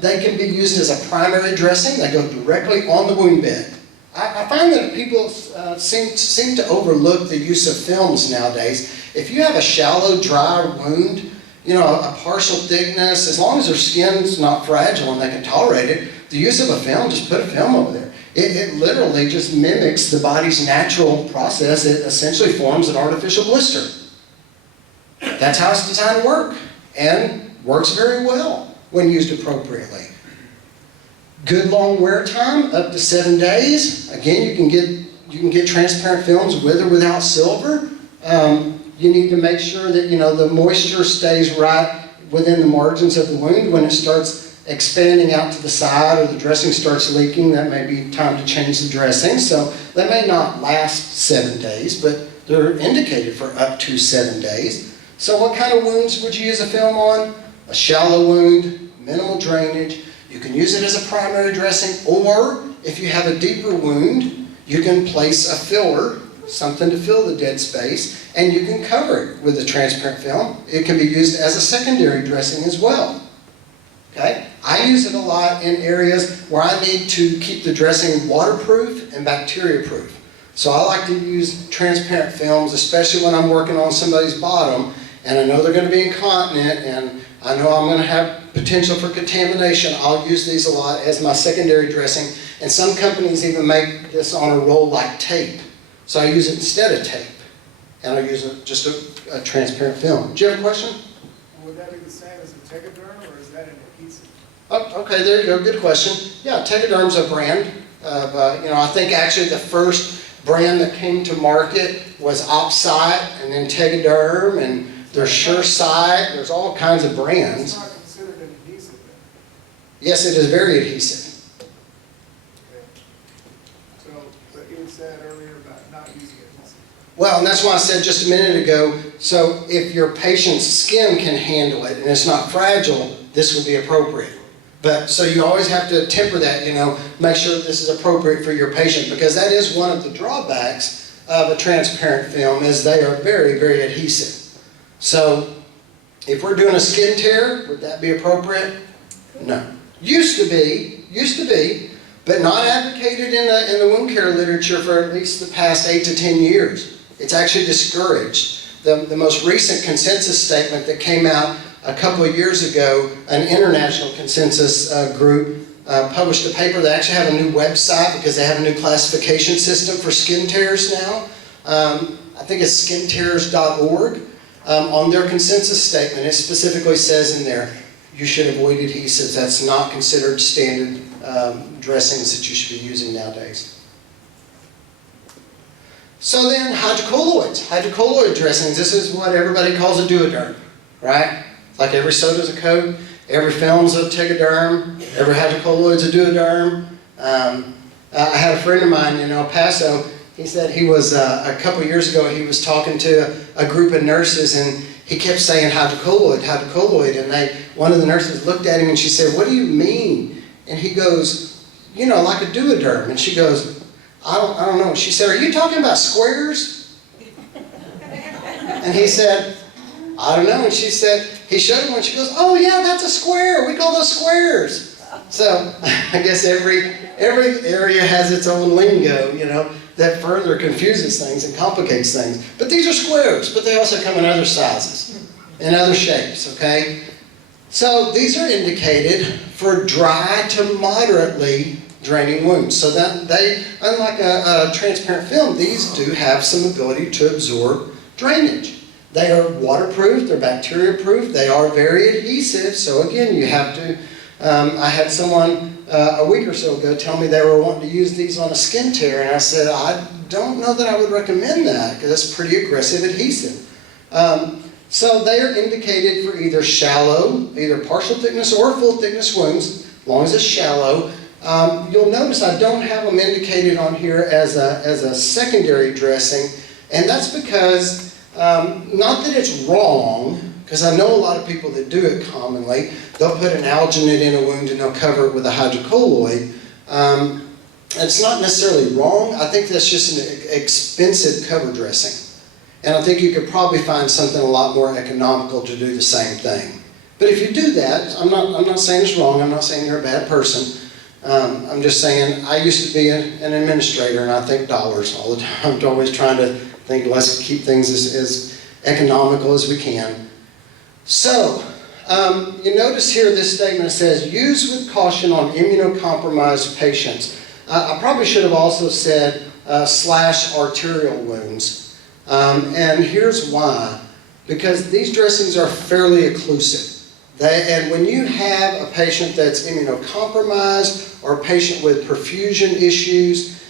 They can be used as a primary dressing. They go directly on the wound bed. I find that people seem to overlook the use of films nowadays. If you have a shallow, dry wound, you know, a partial thickness, as long as their skin's not fragile and they can tolerate it, the use of a film, just put a film over there. It literally just mimics the body's natural process. It essentially forms an artificial blister. That's how it's designed to work, and works very well when used appropriately. Good long wear time, up to 7 days. Again, you can get transparent films with or without silver. You need to make sure that, you know, the moisture stays right within the margins of the wound. When it starts expanding out to the side or the dressing starts leaking, that may be time to change the dressing. So they may not last 7 days, but they're indicated for up to 7 days. So what kind of wounds would you use a film on? A shallow wound, minimal drainage. You can use it as a primary dressing, or if you have a deeper wound, you can place a filler, something to fill the dead space, and you can cover it with a transparent film. It can be used as a secondary dressing as well. Okay? I use it a lot in areas where I need to keep the dressing waterproof and bacteria proof. So I like to use transparent films, especially when I'm working on somebody's bottom and I know they're going to be incontinent and I know I'm going to have potential for contamination. I'll use these a lot as my secondary dressing, and some companies even make this on a roll like tape. So I use it instead of tape, and I use just a transparent film. Do you have a question? Would that be the same as a tegaderm, or is that an adhesive? Oh, okay, there you go, good question. Yeah, Tegaderm's a brand. I think actually the first brand that came to market was OpSite, and then Tegaderm, and there's SureSight, there's all kinds of It's brands. not considered an adhesive then. Yes, it is very adhesive. Okay. So, but you had said earlier about not using adhesive. Well, and that's why I said just a minute ago, so if your patient's skin can handle it and it's not fragile, this would be appropriate. But, so you always have to temper that, make sure that this is appropriate for your patient, because that is one of the drawbacks of a transparent film, is they are very, very adhesive. So, if we're doing a skin tear, would that be appropriate? No. Used to be, but not advocated in the wound care literature for at least the past 8 to 10 years. It's actually discouraged. The most recent consensus statement that came out a couple of years ago, an international consensus group published a paper. They actually have a new website because they have a new classification system for skin tears now. I think it's skintears.org. On their consensus statement, it specifically says in there, you should avoid adhesives. That's not considered standard dressings that you should be using nowadays. So then, hydrocolloid dressings. This is what everybody calls a Duoderm, right? Like every soda's a Coke, every film's a Tegaderm, every hydrocolloid's a Duoderm. I had a friend of mine in El Paso. He said he was, a couple years ago, he was talking to a group of nurses, and he kept saying hydrocolloid, and one of the nurses looked at him and she said, what do you mean? And he goes, like a Duoderm. And she goes, I don't know. She said, are you talking about squares? And he said, I don't know. And she said, he showed him one. She goes, oh yeah, that's a square. We call those squares. So I guess every area has its own lingo, that further confuses things and complicates things. But these are squares, but they also come in other sizes and other shapes, okay? So these are indicated for dry to moderately draining wounds. So that they, unlike a transparent film, these do have some ability to absorb drainage. They are waterproof, they're bacteria-proof, they are very adhesive. So again, you have to, I had someone a week or so ago tell me they were wanting to use these on a skin tear, and I said, I don't know that I would recommend that, because that's pretty aggressive adhesive. So they are indicated for either shallow, either partial thickness or full thickness wounds, as long as it's shallow. You'll notice I don't have them indicated on here as a secondary dressing, and that's because, not that it's wrong, because I know a lot of people that do it commonly, they'll put an alginate in a wound and they'll cover it with a hydrocolloid. It's not necessarily wrong. I think that's just an expensive cover dressing. And I think you could probably find something a lot more economical to do the same thing. But if you do that, I'm not saying it's wrong. I'm not saying you're a bad person. I'm just saying I used to be an administrator, and I think dollars all the time. I'm always trying to think, let's keep things as economical as we can. So, you notice here this statement says, use with caution on immunocompromised patients. I probably should have also said / arterial wounds. And here's why. Because these dressings are fairly occlusive. And when you have a patient that's immunocompromised or a patient with perfusion issues,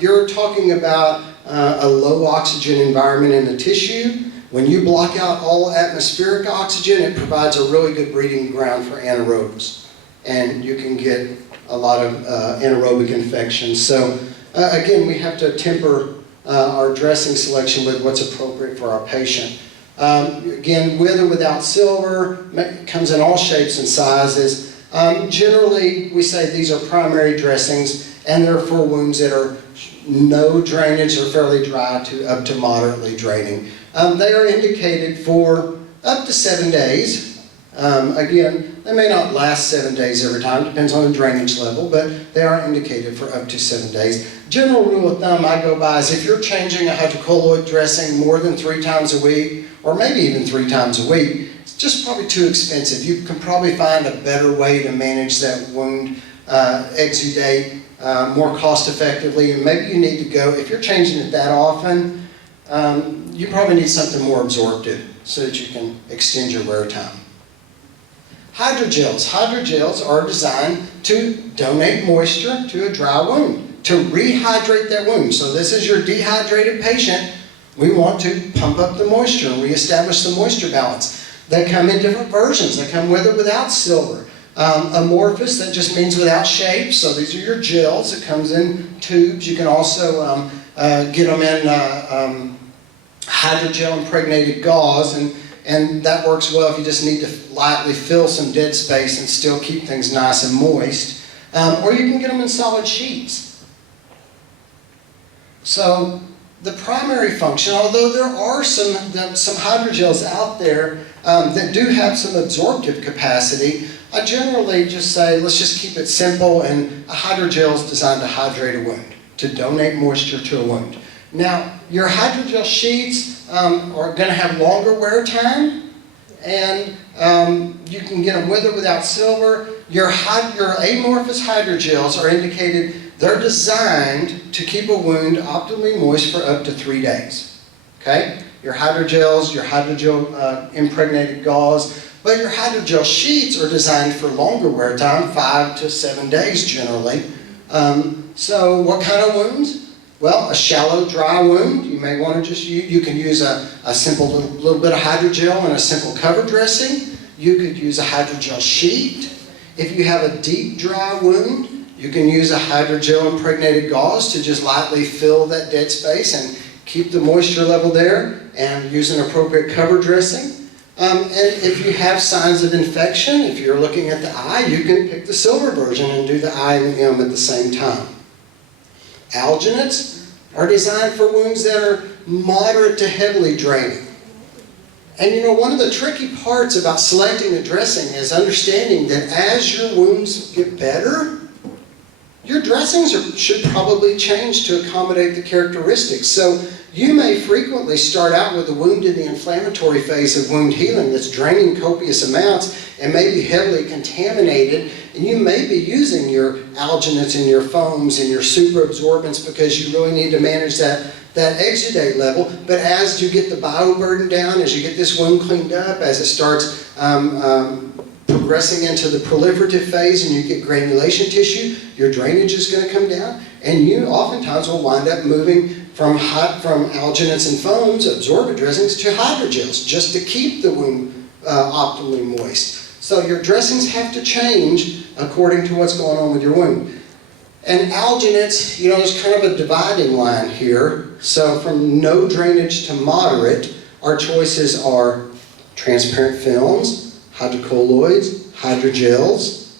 you're talking about a low oxygen environment in the tissue. When you block out all atmospheric oxygen, it provides a really good breeding ground for anaerobes. And you can get a lot of anaerobic infections. So again, we have to temper our dressing selection with what's appropriate for our patient. Again, with or without silver, comes in all shapes and sizes. Generally, we say these are primary dressings, and they're for wounds that are no drainage or fairly dry to up to moderately draining. They are indicated for up to 7 days. Again, they may not last 7 days every time, depends on the drainage level, but they are indicated for up to 7 days. General rule of thumb I go by is if you're changing a hydrocolloid dressing more than 3 times a week, or maybe even 3 times a week, it's just probably too expensive. You can probably find a better way to manage that wound exudate more cost effectively, and maybe you need to go, if you're changing it that often, you probably need something more absorptive so that you can extend your wear time. Hydrogels. Hydrogels are designed to donate moisture to a dry wound, to rehydrate that wound. So this is your dehydrated patient. We want to pump up the moisture and reestablish the moisture balance. They come in different versions. They come with or without silver. Amorphous, that just means without shape. So these are your gels. It comes in tubes. You can also get them in hydrogel impregnated gauze, and that works well if you just need to lightly fill some dead space and still keep things nice and moist. Or you can get them in solid sheets. So the primary function, although there are some hydrogels out there that do have some absorptive capacity, I generally just say, let's just keep it simple, and a hydrogel is designed to hydrate a wound, to donate moisture to a wound. Now, your hydrogel sheets are going to have longer wear time, and you can get them with or without silver. Your amorphous hydrogels are indicated, they're designed to keep a wound optimally moist for up to 3 days. Okay? Your hydrogels, your hydrogel impregnated gauze, but your hydrogel sheets are designed for longer wear time, 5 to 7 days generally. So what kind of wounds? Well, a shallow, dry wound, you may want to just use, you can use a simple little bit of hydrogel and a simple cover dressing. You could use a hydrogel sheet. If you have a deep, dry wound, you can use a hydrogel impregnated gauze to just lightly fill that dead space and keep the moisture level there, and use an appropriate cover dressing. And if you have signs of infection, if you're looking at the eye, you can pick the silver version and do the I and the M at the same time. Alginates are designed for wounds that are moderate to heavily draining. And you know, one of the tricky parts about selecting a dressing is understanding that as your wounds get better, your dressings should probably change to accommodate the characteristics. So you may frequently start out with a wound in the inflammatory phase of wound healing that's draining copious amounts and may be heavily contaminated, and you may be using your alginates and your foams and your superabsorbents because you really need to manage that exudate level. But as you get the bioburden down, as you get this wound cleaned up, as it starts progressing into the proliferative phase and you get granulation tissue, your drainage is going to come down, and you oftentimes will wind up moving from alginates and foams, absorbent dressings, to hydrogels, just to keep the wound optimally moist. So your dressings have to change according to what's going on with your wound. And alginates, you know, there's kind of a dividing line here. So from no drainage to moderate, our choices are transparent films, hydrocolloids, hydrogels,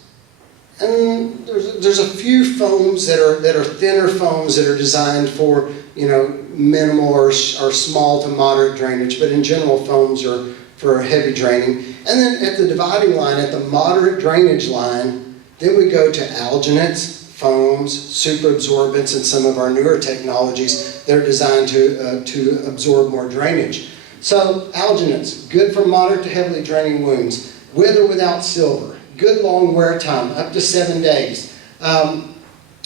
and there's a few foams that are thinner foams that are designed for, you know, minimal or small to moderate drainage, but in general foams are for heavy draining. And then at the dividing line, at the moderate drainage line, then we go to alginates, foams, superabsorbents, and some of our newer technologies that are designed to absorb more drainage. So alginates, good for moderate to heavily draining wounds, with or without silver, good long wear time, up to 7 days.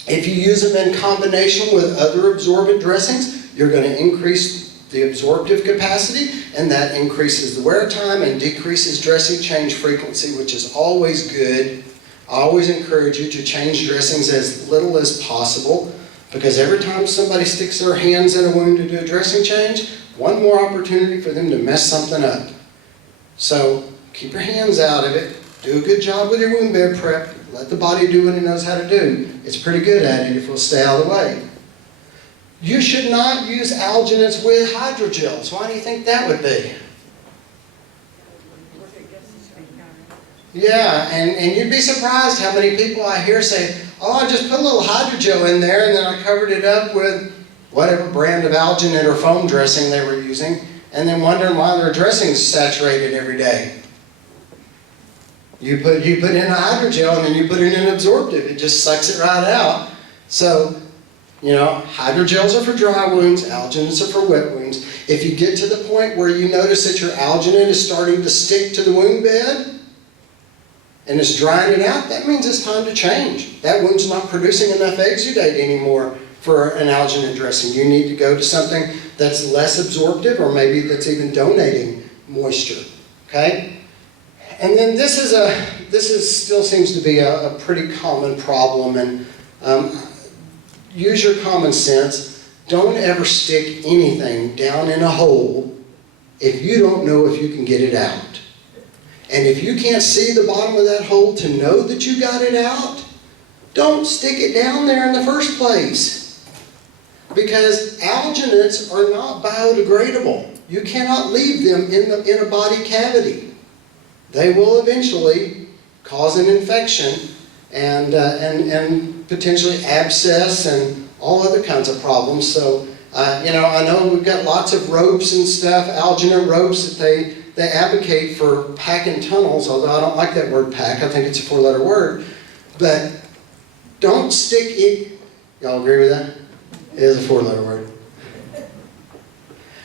If you use them in combination with other absorbent dressings, you're going to increase the absorptive capacity, and that increases the wear time and decreases dressing change frequency, which is always good. I always encourage you to change dressings as little as possible, because every time somebody sticks their hands in a wound to do a dressing change, one more opportunity for them to mess something up. So keep your hands out of it. Do a good job with your wound bed prep. Let the body do what it knows how to do. It's pretty good at it if it'll stay out of the way. You should not use alginates with hydrogels. Why do you think that would be? Yeah, and you'd be surprised how many people I hear say, oh, I just put a little hydrogel in there and then I covered it up with whatever brand of alginate or foam dressing they were using, and then wondering why their dressing's saturated every day. You put in a hydrogel and then you put it in absorptive. It just sucks it right out. So, you know, hydrogels are for dry wounds, alginates are for wet wounds. If you get to the point where you notice that your alginate is starting to stick to the wound bed and it's drying it out, that means it's time to change. That wound's not producing enough exudate anymore for an alginate dressing. You need to go to something that's less absorptive, or maybe that's even donating moisture. Okay? And then this still seems to be a pretty common problem, and use your common sense. Don't ever stick anything down in a hole if you don't know if you can get it out. And if you can't see the bottom of that hole to know that you got it out, don't stick it down there in the first place. Because alginates are not biodegradable. You cannot leave them in a body cavity. They will eventually cause an infection and potentially abscess and all other kinds of problems. So, I know we've got lots of ropes and stuff, alginate ropes that they advocate for packing tunnels, although I don't like that word pack. I think it's a 4-letter word. But don't stick it. Y'all agree with that? It is a 4-letter word.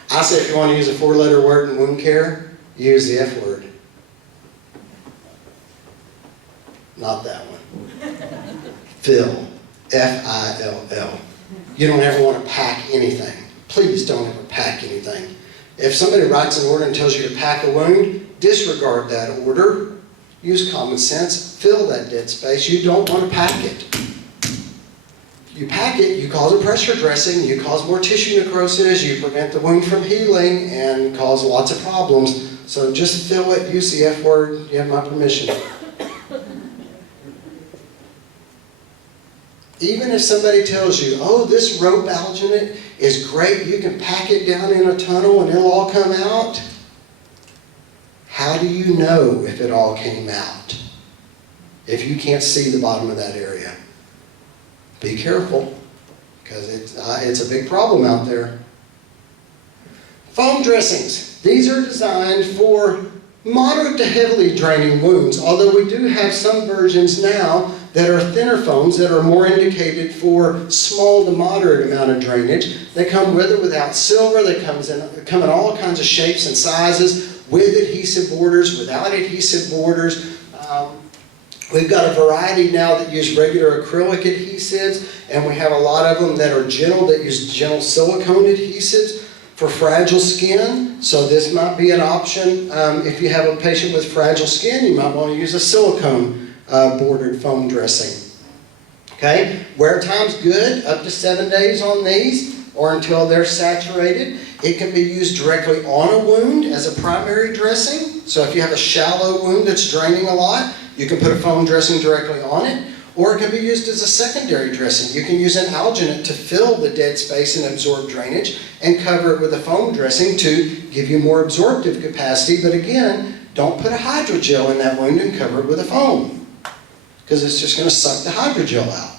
I say if you want to use a 4-letter word in wound care, use the F word. Not that one. Fill. F-I-L-L. You don't ever want to pack anything. Please don't ever pack anything. If somebody writes an order and tells you to pack a wound, disregard that order. Use common sense. Fill that dead space. You don't want to pack it. You pack it, you cause a pressure dressing, you cause more tissue necrosis, you prevent the wound from healing, and cause lots of problems. So just fill it, use the F word, you have my permission. Even if somebody tells you, oh, this rope alginate is great, you can pack it down in a tunnel and it'll all come out. How do you know if it all came out? If you can't see the bottom of that area. Be careful, because it's a big problem out there. Foam dressings. These are designed for moderate to heavily draining wounds, although we do have some versions now that are thinner foams that are more indicated for small to moderate amount of drainage. They come with or without silver. They come in all kinds of shapes and sizes, with adhesive borders, without adhesive borders. We've got a variety now that use regular acrylic adhesives, and we have a lot of them that are gentle, that use gentle silicone adhesives for fragile skin. So this might be an option. If you have a patient with fragile skin, you might want to use a silicone bordered foam dressing. Okay, wear time's good, up to 7 days on these, or until they're saturated. It can be used directly on a wound as a primary dressing. So if you have a shallow wound that's draining a lot, you can put a foam dressing directly on it, or it can be used as a secondary dressing. You can use an alginate to fill the dead space and absorb drainage and cover it with a foam dressing to give you more absorptive capacity. But again, don't put a hydrogel in that wound and cover it with a foam, because it's just going to suck the hydrogel out.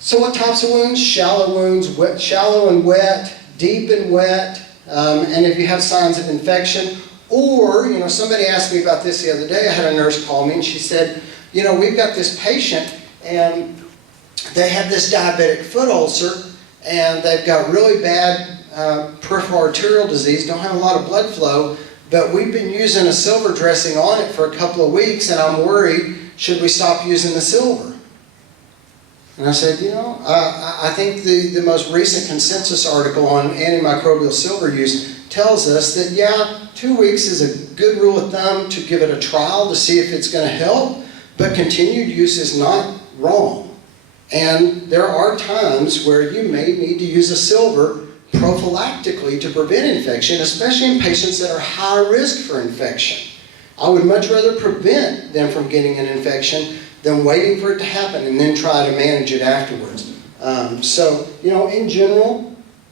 So what types of wounds? Shallow wounds, shallow and wet, deep and wet, and if you have signs of infection. Or, somebody asked me about this the other day. I had a nurse call me and she said, we've got this patient and they have this diabetic foot ulcer and they've got really bad peripheral arterial disease, don't have a lot of blood flow, but we've been using a silver dressing on it for a couple of weeks and I'm worried, should we stop using the silver? And I said, I think the most recent consensus article on antimicrobial silver use tells us that, 2 weeks is a good rule of thumb to give it a trial to see if it's going to help, but continued use is not wrong. And there are times where you may need to use a silver prophylactically to prevent infection, especially in patients that are high risk for infection. I would much rather prevent them from getting an infection than waiting for it to happen and then try to manage it afterwards. In general,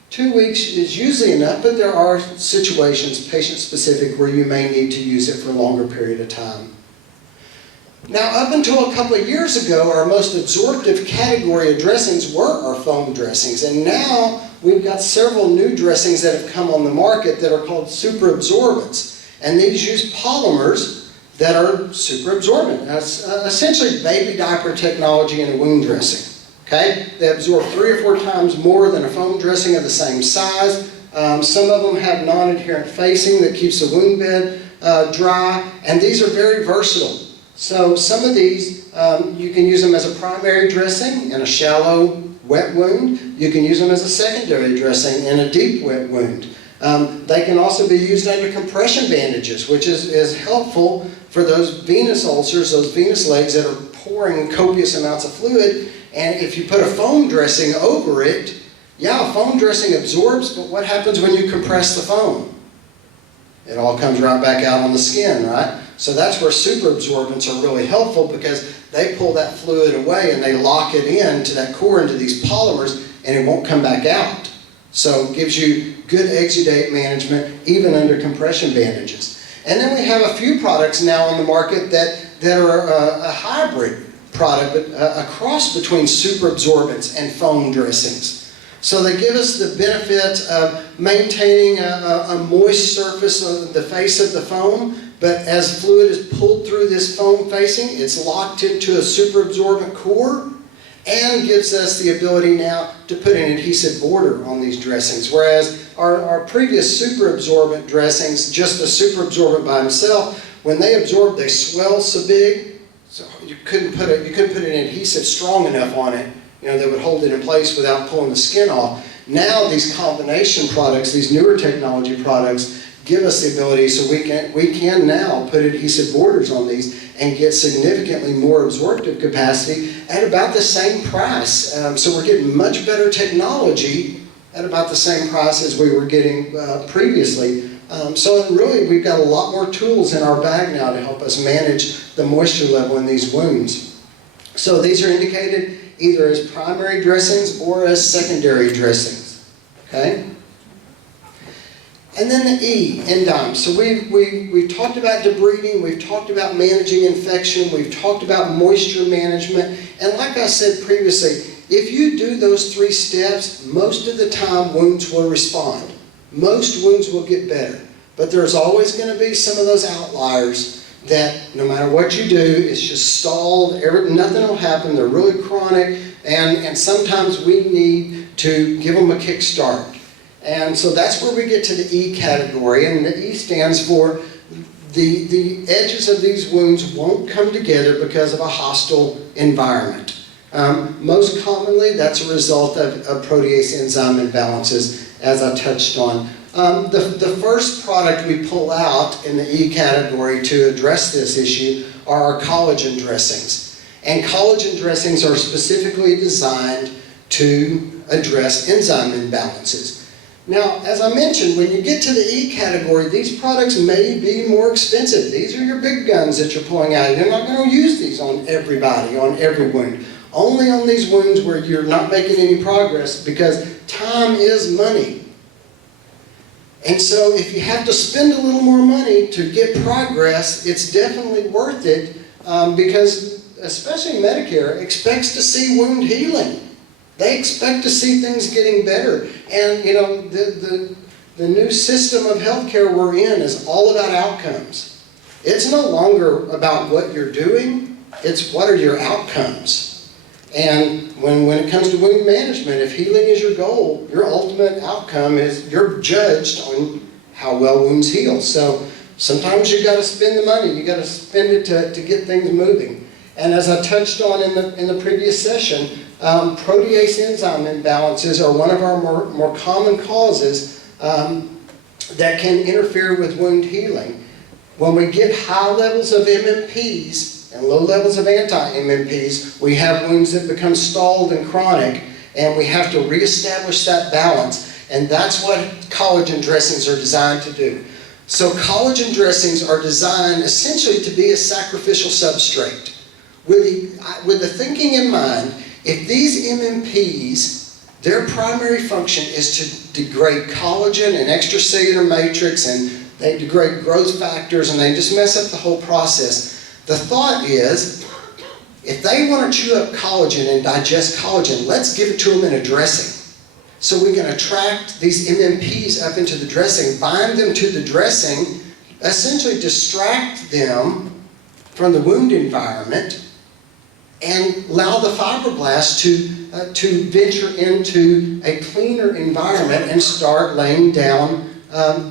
2 weeks is usually enough, but there are situations, patient-specific, where you may need to use it for a longer period of time. Now, up until a couple of years ago, our most absorptive category of dressings were our foam dressings, and now we've got several new dressings that have come on the market that are called superabsorbents, and these use polymers that are superabsorbent. That's essentially baby diaper technology in a wound dressing. Okay? They absorb 3 or 4 times more than a foam dressing of the same size. Some of them have non-adherent facing that keeps the wound bed dry, and these are very versatile. So some of these, you can use them as a primary dressing in a shallow, wet wound. You can use them as a secondary dressing in a deep, wet wound. They can also be used under compression bandages, which is helpful for those venous ulcers, those venous legs that are pouring copious amounts of fluid. And if you put a foam dressing over it, yeah, foam dressing absorbs, but what happens when you compress the foam? It all comes right back out on the skin, right? So that's where super absorbents are really helpful, because they pull that fluid away and they lock it into that core, into these polymers, and it won't come back out. So it gives you good exudate management even under compression bandages. And then we have a few products now on the market that are a hybrid product, but a cross between super absorbents and foam dressings. So they give us the benefit of maintaining a moist surface on the face of the foam, but as fluid is pulled through this foam facing, it's locked into a super absorbent core, and gives us the ability now to put an adhesive border on these dressings. Whereas our previous super absorbent dressings, just a super absorbent by himself, when they absorb, they swell so big, so you couldn't put an adhesive strong enough on it, that would hold it in place without pulling the skin off. Now these combination products, these newer technology products, give us the ability, so we can now put adhesive borders on these and get significantly more absorptive capacity at about the same price. So we're getting much better technology at about the same price as we were getting previously. So really, we've got a lot more tools in our bag now to help us manage the moisture level in these wounds. So these are indicated either as primary dressings or as secondary dressings. Okay? And then the E, enzymes. So we've talked about debriding, we've talked about managing infection, we've talked about moisture management, and like I said previously, if you do those 3 steps, most of the time wounds will respond. Most wounds will get better. But there's always going to be some of those outliers that no matter what you do, it's just stalled, nothing will happen, they're really chronic, and sometimes we need to give them a kickstart. And so that's where we get to the E category, and the E stands for the edges of these wounds won't come together because of a hostile environment. Most commonly, that's a result of protease enzyme imbalances, as I touched on. The first product we pull out in the E category to address this issue are our collagen dressings. And collagen dressings are specifically designed to address enzyme imbalances. Now, as I mentioned, when you get to the E category, these products may be more expensive. These are your big guns that you're pulling out. You're not going to use these on everybody, on every wound. Only on these wounds where you're not making any progress, because time is money. And so if you have to spend a little more money to get progress, it's definitely worth it, because especially Medicare expects to see wound healing. They expect to see things getting better. And the new system of healthcare we're in is all about outcomes. It's no longer about what you're doing, it's what are your outcomes. And when it comes to wound management, if healing is your goal, your ultimate outcome is you're judged on how well wounds heal. So sometimes you've got to spend the money, you've got to spend it to get things moving. And as I touched on in the previous session, protease enzyme imbalances are one of our more common causes that can interfere with wound healing. When we get high levels of MMPs and low levels of anti-MMPs, we have wounds that become stalled and chronic, and we have to reestablish that balance. And that's what collagen dressings are designed to do. So collagen dressings are designed essentially to be a sacrificial substrate. With the thinking in mind, if these MMPs, their primary function is to degrade collagen and extracellular matrix, and they degrade growth factors, and they just mess up the whole process. The thought is, if they want to chew up collagen and digest collagen, let's give it to them in a dressing. So we can attract these MMPs up into the dressing, bind them to the dressing, essentially distract them from the wound environment, and allow the fibroblasts to venture into a cleaner environment and start laying down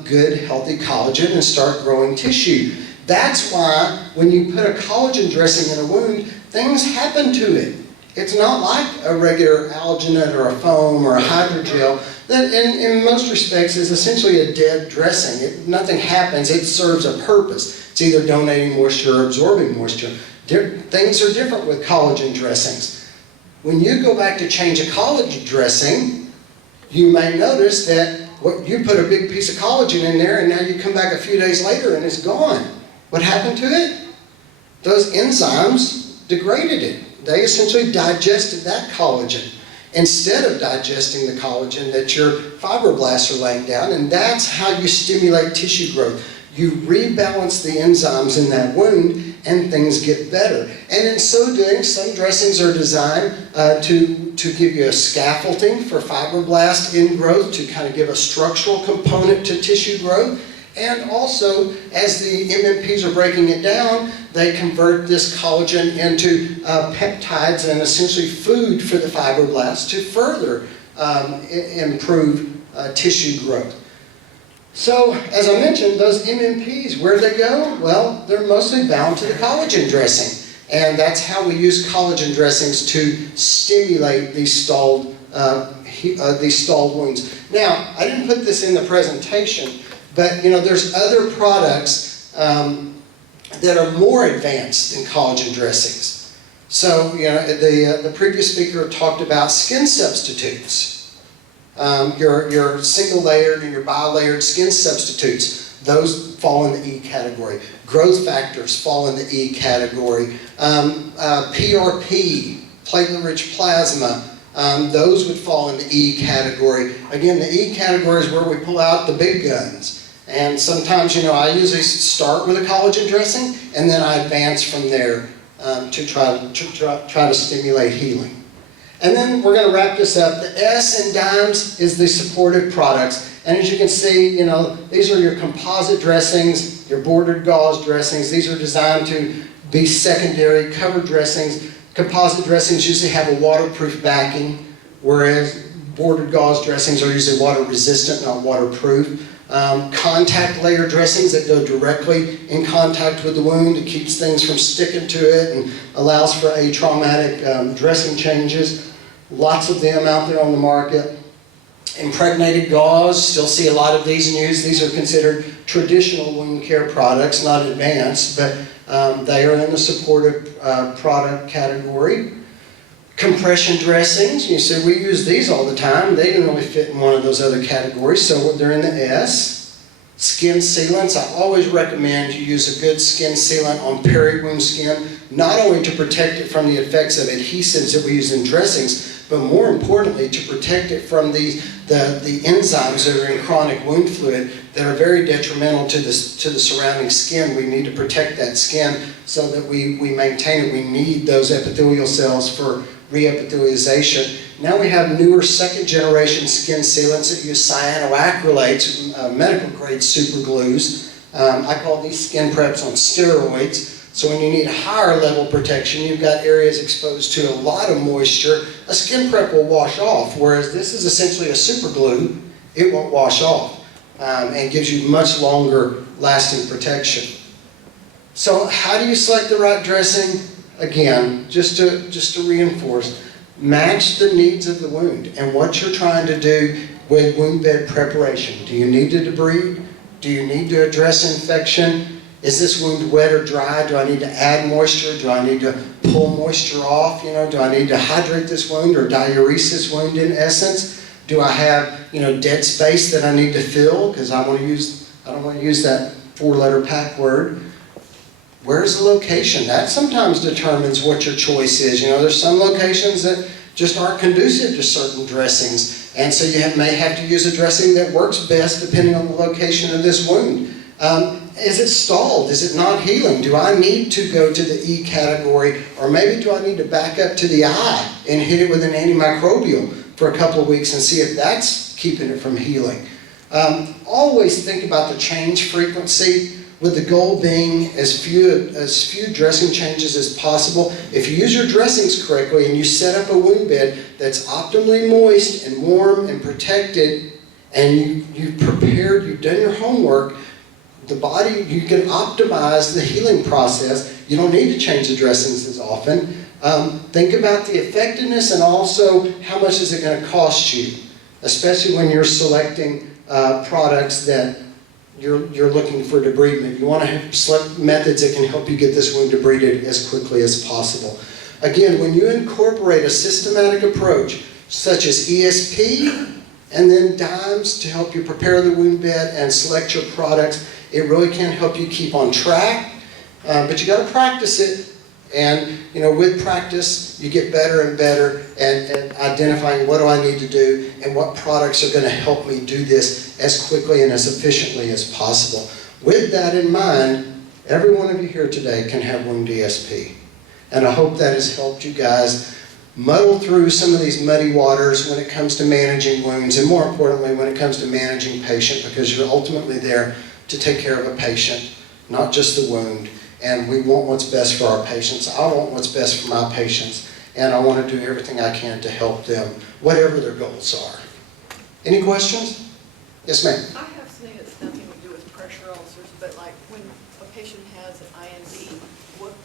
good, healthy collagen and start growing tissue. That's why when you put a collagen dressing in a wound, things happen to it. It's not like a regular alginate or a foam or a hydrogel that in most respects is essentially a dead dressing. Nothing happens, it serves a purpose. It's either donating moisture or absorbing moisture. Things are different with collagen dressings. When you go back to change a collagen dressing, you may notice that you put a big piece of collagen in there and now you come back a few days later and it's gone. What happened to it? Those enzymes degraded it. They essentially digested that collagen instead of digesting the collagen that your fibroblasts are laying down, and that's how you stimulate tissue growth. You rebalance the enzymes in that wound and things get better. And in so doing, some dressings are designed to give you a scaffolding for fibroblast ingrowth, to kind of give a structural component to tissue growth. And also, as the MMPs are breaking it down, they convert this collagen into peptides and essentially food for the fibroblasts to further improve tissue growth. So, as I mentioned, those MMPs, where do they go? Well, they're mostly bound to the collagen dressing. And that's how we use collagen dressings to stimulate these stalled wounds. Now, I didn't put this in the presentation, but there's other products that are more advanced than collagen dressings. So, the previous speaker talked about skin substitutes. Your single-layered and your bilayered skin substitutes, those fall in the E category. Growth factors fall in the E category. PRP, platelet-rich plasma, those would fall in the E category. Again, the E category is where we pull out the big guns. And sometimes, I usually start with a collagen dressing, and then I advance from there to try to stimulate healing. And then we're going to wrap this up. The S in DIMES is the supportive products. And as you can see, these are your composite dressings, your bordered gauze dressings. These are designed to be secondary covered dressings. Composite dressings usually have a waterproof backing, whereas bordered gauze dressings are usually water resistant, not waterproof. Contact layer dressings that go directly in contact with the wound. It keeps things from sticking to it and allows for atraumatic dressing changes. Lots of them out there on the market. Impregnated gauze, still see a lot of these in use. These are considered traditional wound care products, not advanced, but they are in the supportive product category. Compression dressings, you see we use these all the time. They didn't really fit in one of those other categories, so they're in the S. Skin sealants, I always recommend you use a good skin sealant on peri-wound skin, not only to protect it from the effects of adhesives that we use in dressings, but more importantly to protect it from the enzymes that are in chronic wound fluid that are very detrimental to the surrounding skin. We need to protect that skin so that we maintain it. We need those epithelial cells for reepithelialization. Now we have newer second-generation skin sealants that use cyanoacrylates, medical grade super glues. I call these skin preps on steroids. So when you need higher level protection, you've got areas exposed to a lot of moisture, a skin prep will wash off, whereas this is essentially a super glue. It won't wash off and gives you much longer lasting protection. So how do you select the right dressing? Again, just to reinforce, match the needs of the wound and what you're trying to do with wound bed preparation. Do you need to debride? Do you need to address infection? Is this wound wet or dry? Do I need to add moisture? Do I need to pull moisture off? Do I need to hydrate this wound or diurese this wound in essence? Do I have, dead space that I need to fill because I don't want to use that 4-letter PAC word? Where's the location? That sometimes determines what your choice is. There's some locations that just aren't conducive to certain dressings. And so you may have to use a dressing that works best depending on the location of this wound. Is it stalled? Is it not healing? Do I need to go to the E category? Or maybe do I need to back up to the I and hit it with an antimicrobial for a couple of weeks and see if that's keeping it from healing? Always think about the change frequency, with the goal being as few dressing changes as possible. If you use your dressings correctly and you set up a wound bed that's optimally moist and warm and protected, and you've prepared, you've done your homework, the body, you can optimize the healing process. You don't need to change the dressings as often. Think about the effectiveness and also how much is it going to cost you, especially when you're selecting products that you're looking for debridement. You want to select methods that can help you get this wound debrided as quickly as possible. Again, when you incorporate a systematic approach, such as ESP, and then DIMES to help you prepare the wound bed and select your products, it really can help you keep on track. But you got to practice it. And with practice, you get better and better at identifying what do I need to do and what products are going to help me do this as quickly and as efficiently as possible. With that in mind, every one of you here today can have wound ESP. And I hope that has helped you guys muddle through some of these muddy waters when it comes to managing wounds, and more importantly, when it comes to managing patient, because you're ultimately there to take care of a patient, not just the wound. And we want what's best for our patients. I want what's best for my patients, and I want to do everything I can to help them, whatever their goals are. Any questions? Yes, ma'am. I have something that's nothing to do with pressure ulcers, but like when a patient has an IND, what do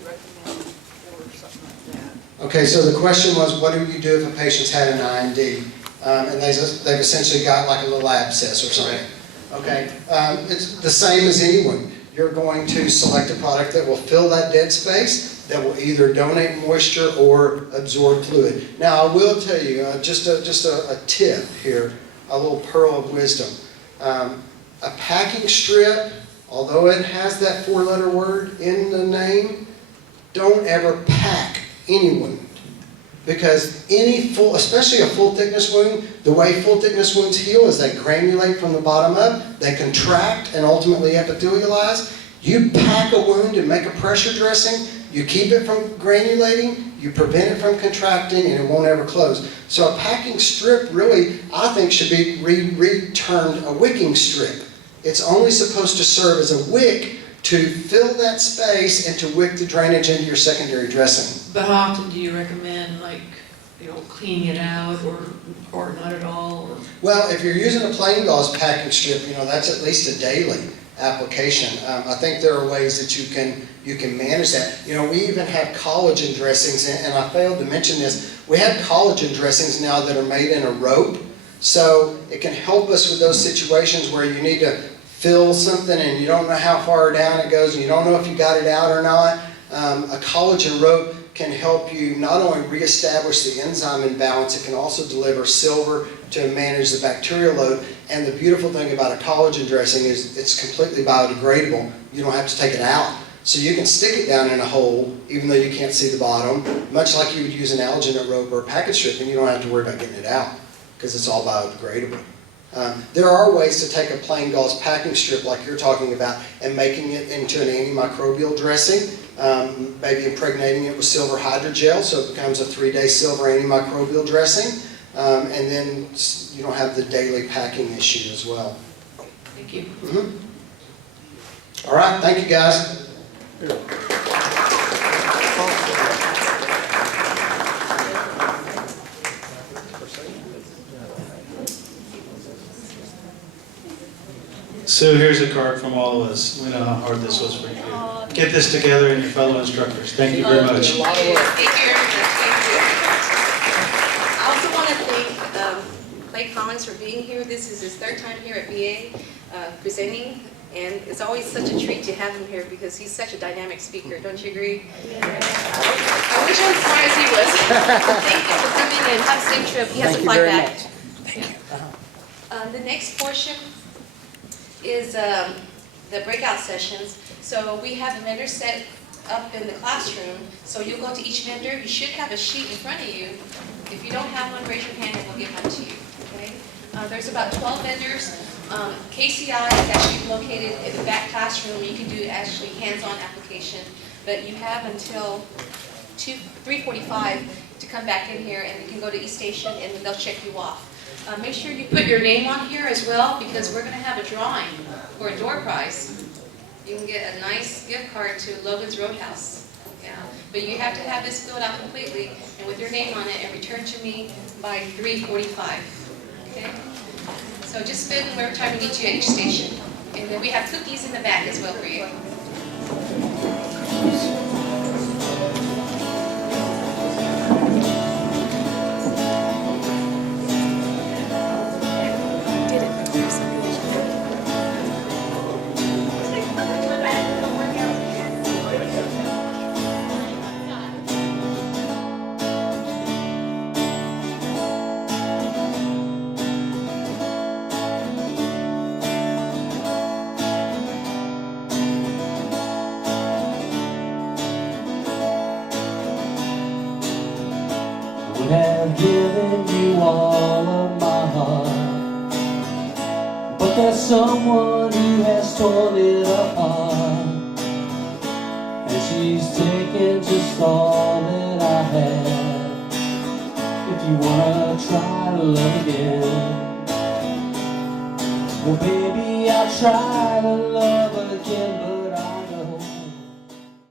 you recommend or something like that? Okay, so the question was, what do you do if a patient's had an IND? And they've essentially got like a little abscess or something. Okay, it's the same as any wound. You're going to select a product that will fill that dead space, that will either donate moisture or absorb fluid. Now, I will tell you, just a tip here, a little pearl of wisdom. A packing strip, although it has that 4-letter word in the name, don't ever pack any wound. Because especially a full thickness wound, the way full thickness wounds heal is they granulate from the bottom up, they contract and ultimately epithelialize. You pack a wound and make a pressure dressing, you keep it from granulating, you prevent it from contracting, and it won't ever close. So a packing strip really, I think, should be returned a wicking strip. It's only supposed to serve as a wick to fill that space and to wick the drainage into your secondary dressing. But how often do you recommend, cleaning it out or not at all? Or? Well, if you're using a plain gauze packing strip, that's at least a daily application. I think there are ways that you can manage that. We even have collagen dressings, and I failed to mention this. We have collagen dressings now that are made in a rope, so it can help us with those situations where you need to fill something and you don't know how far down it goes and you don't know if you got it out or not. A collagen rope can help you not only reestablish the enzyme imbalance, it can also deliver silver to manage the bacterial load. And the beautiful thing about a collagen dressing is it's completely biodegradable. You don't have to take it out. So you can stick it down in a hole, even though you can't see the bottom, much like you would use an alginate rope or a packet strip, and you don't have to worry about getting it out, because it's all biodegradable. There are ways to take a plain gauze packing strip like you're talking about and making it into an antimicrobial dressing, maybe impregnating it with silver hydrogel so it becomes a 3-day silver antimicrobial dressing, and then you don't have the daily packing issue as well. Thank you. Mm-hmm. All right, thank you guys. So here's a card from all of us. We know how hard this was for you to get this together and your fellow instructors. Thank you very much. Thank you, everybody. Thank you. I also want to thank Clay Collins for being here. This is his 3rd time here at VA presenting, and it's always such a treat to have him here because he's such a dynamic speaker. Don't you agree? I wish I was as smart as he was. Thank you for coming and have a safe trip. He has to fly back. Thank you. The next portion is the breakout sessions. So we have the vendors set up in the classroom. So you'll go to each vendor. You should have a sheet in front of you. If you don't have one, raise your hand and we'll give one to you. Okay? There's about 12 vendors. KCI is actually located in the back classroom. You can do actually hands-on application, but you have until 3:45 to come back in here, and you can go to East Station and they'll check you off. Make sure you put your name on here as well, because we're going to have a drawing for a door prize. You can get a nice gift card to Logan's Roadhouse. Yeah, but you have to have this filled out completely and with your name on it and returned to me by 3:45. Okay? So just spend whatever time we need you at each station. And then we have cookies in the back as well for you. Would have given you all of my heart, but there's someone who has torn it apart, and she's taken just all that I had. If you wanna try to love again, well baby, I'll try to love again, but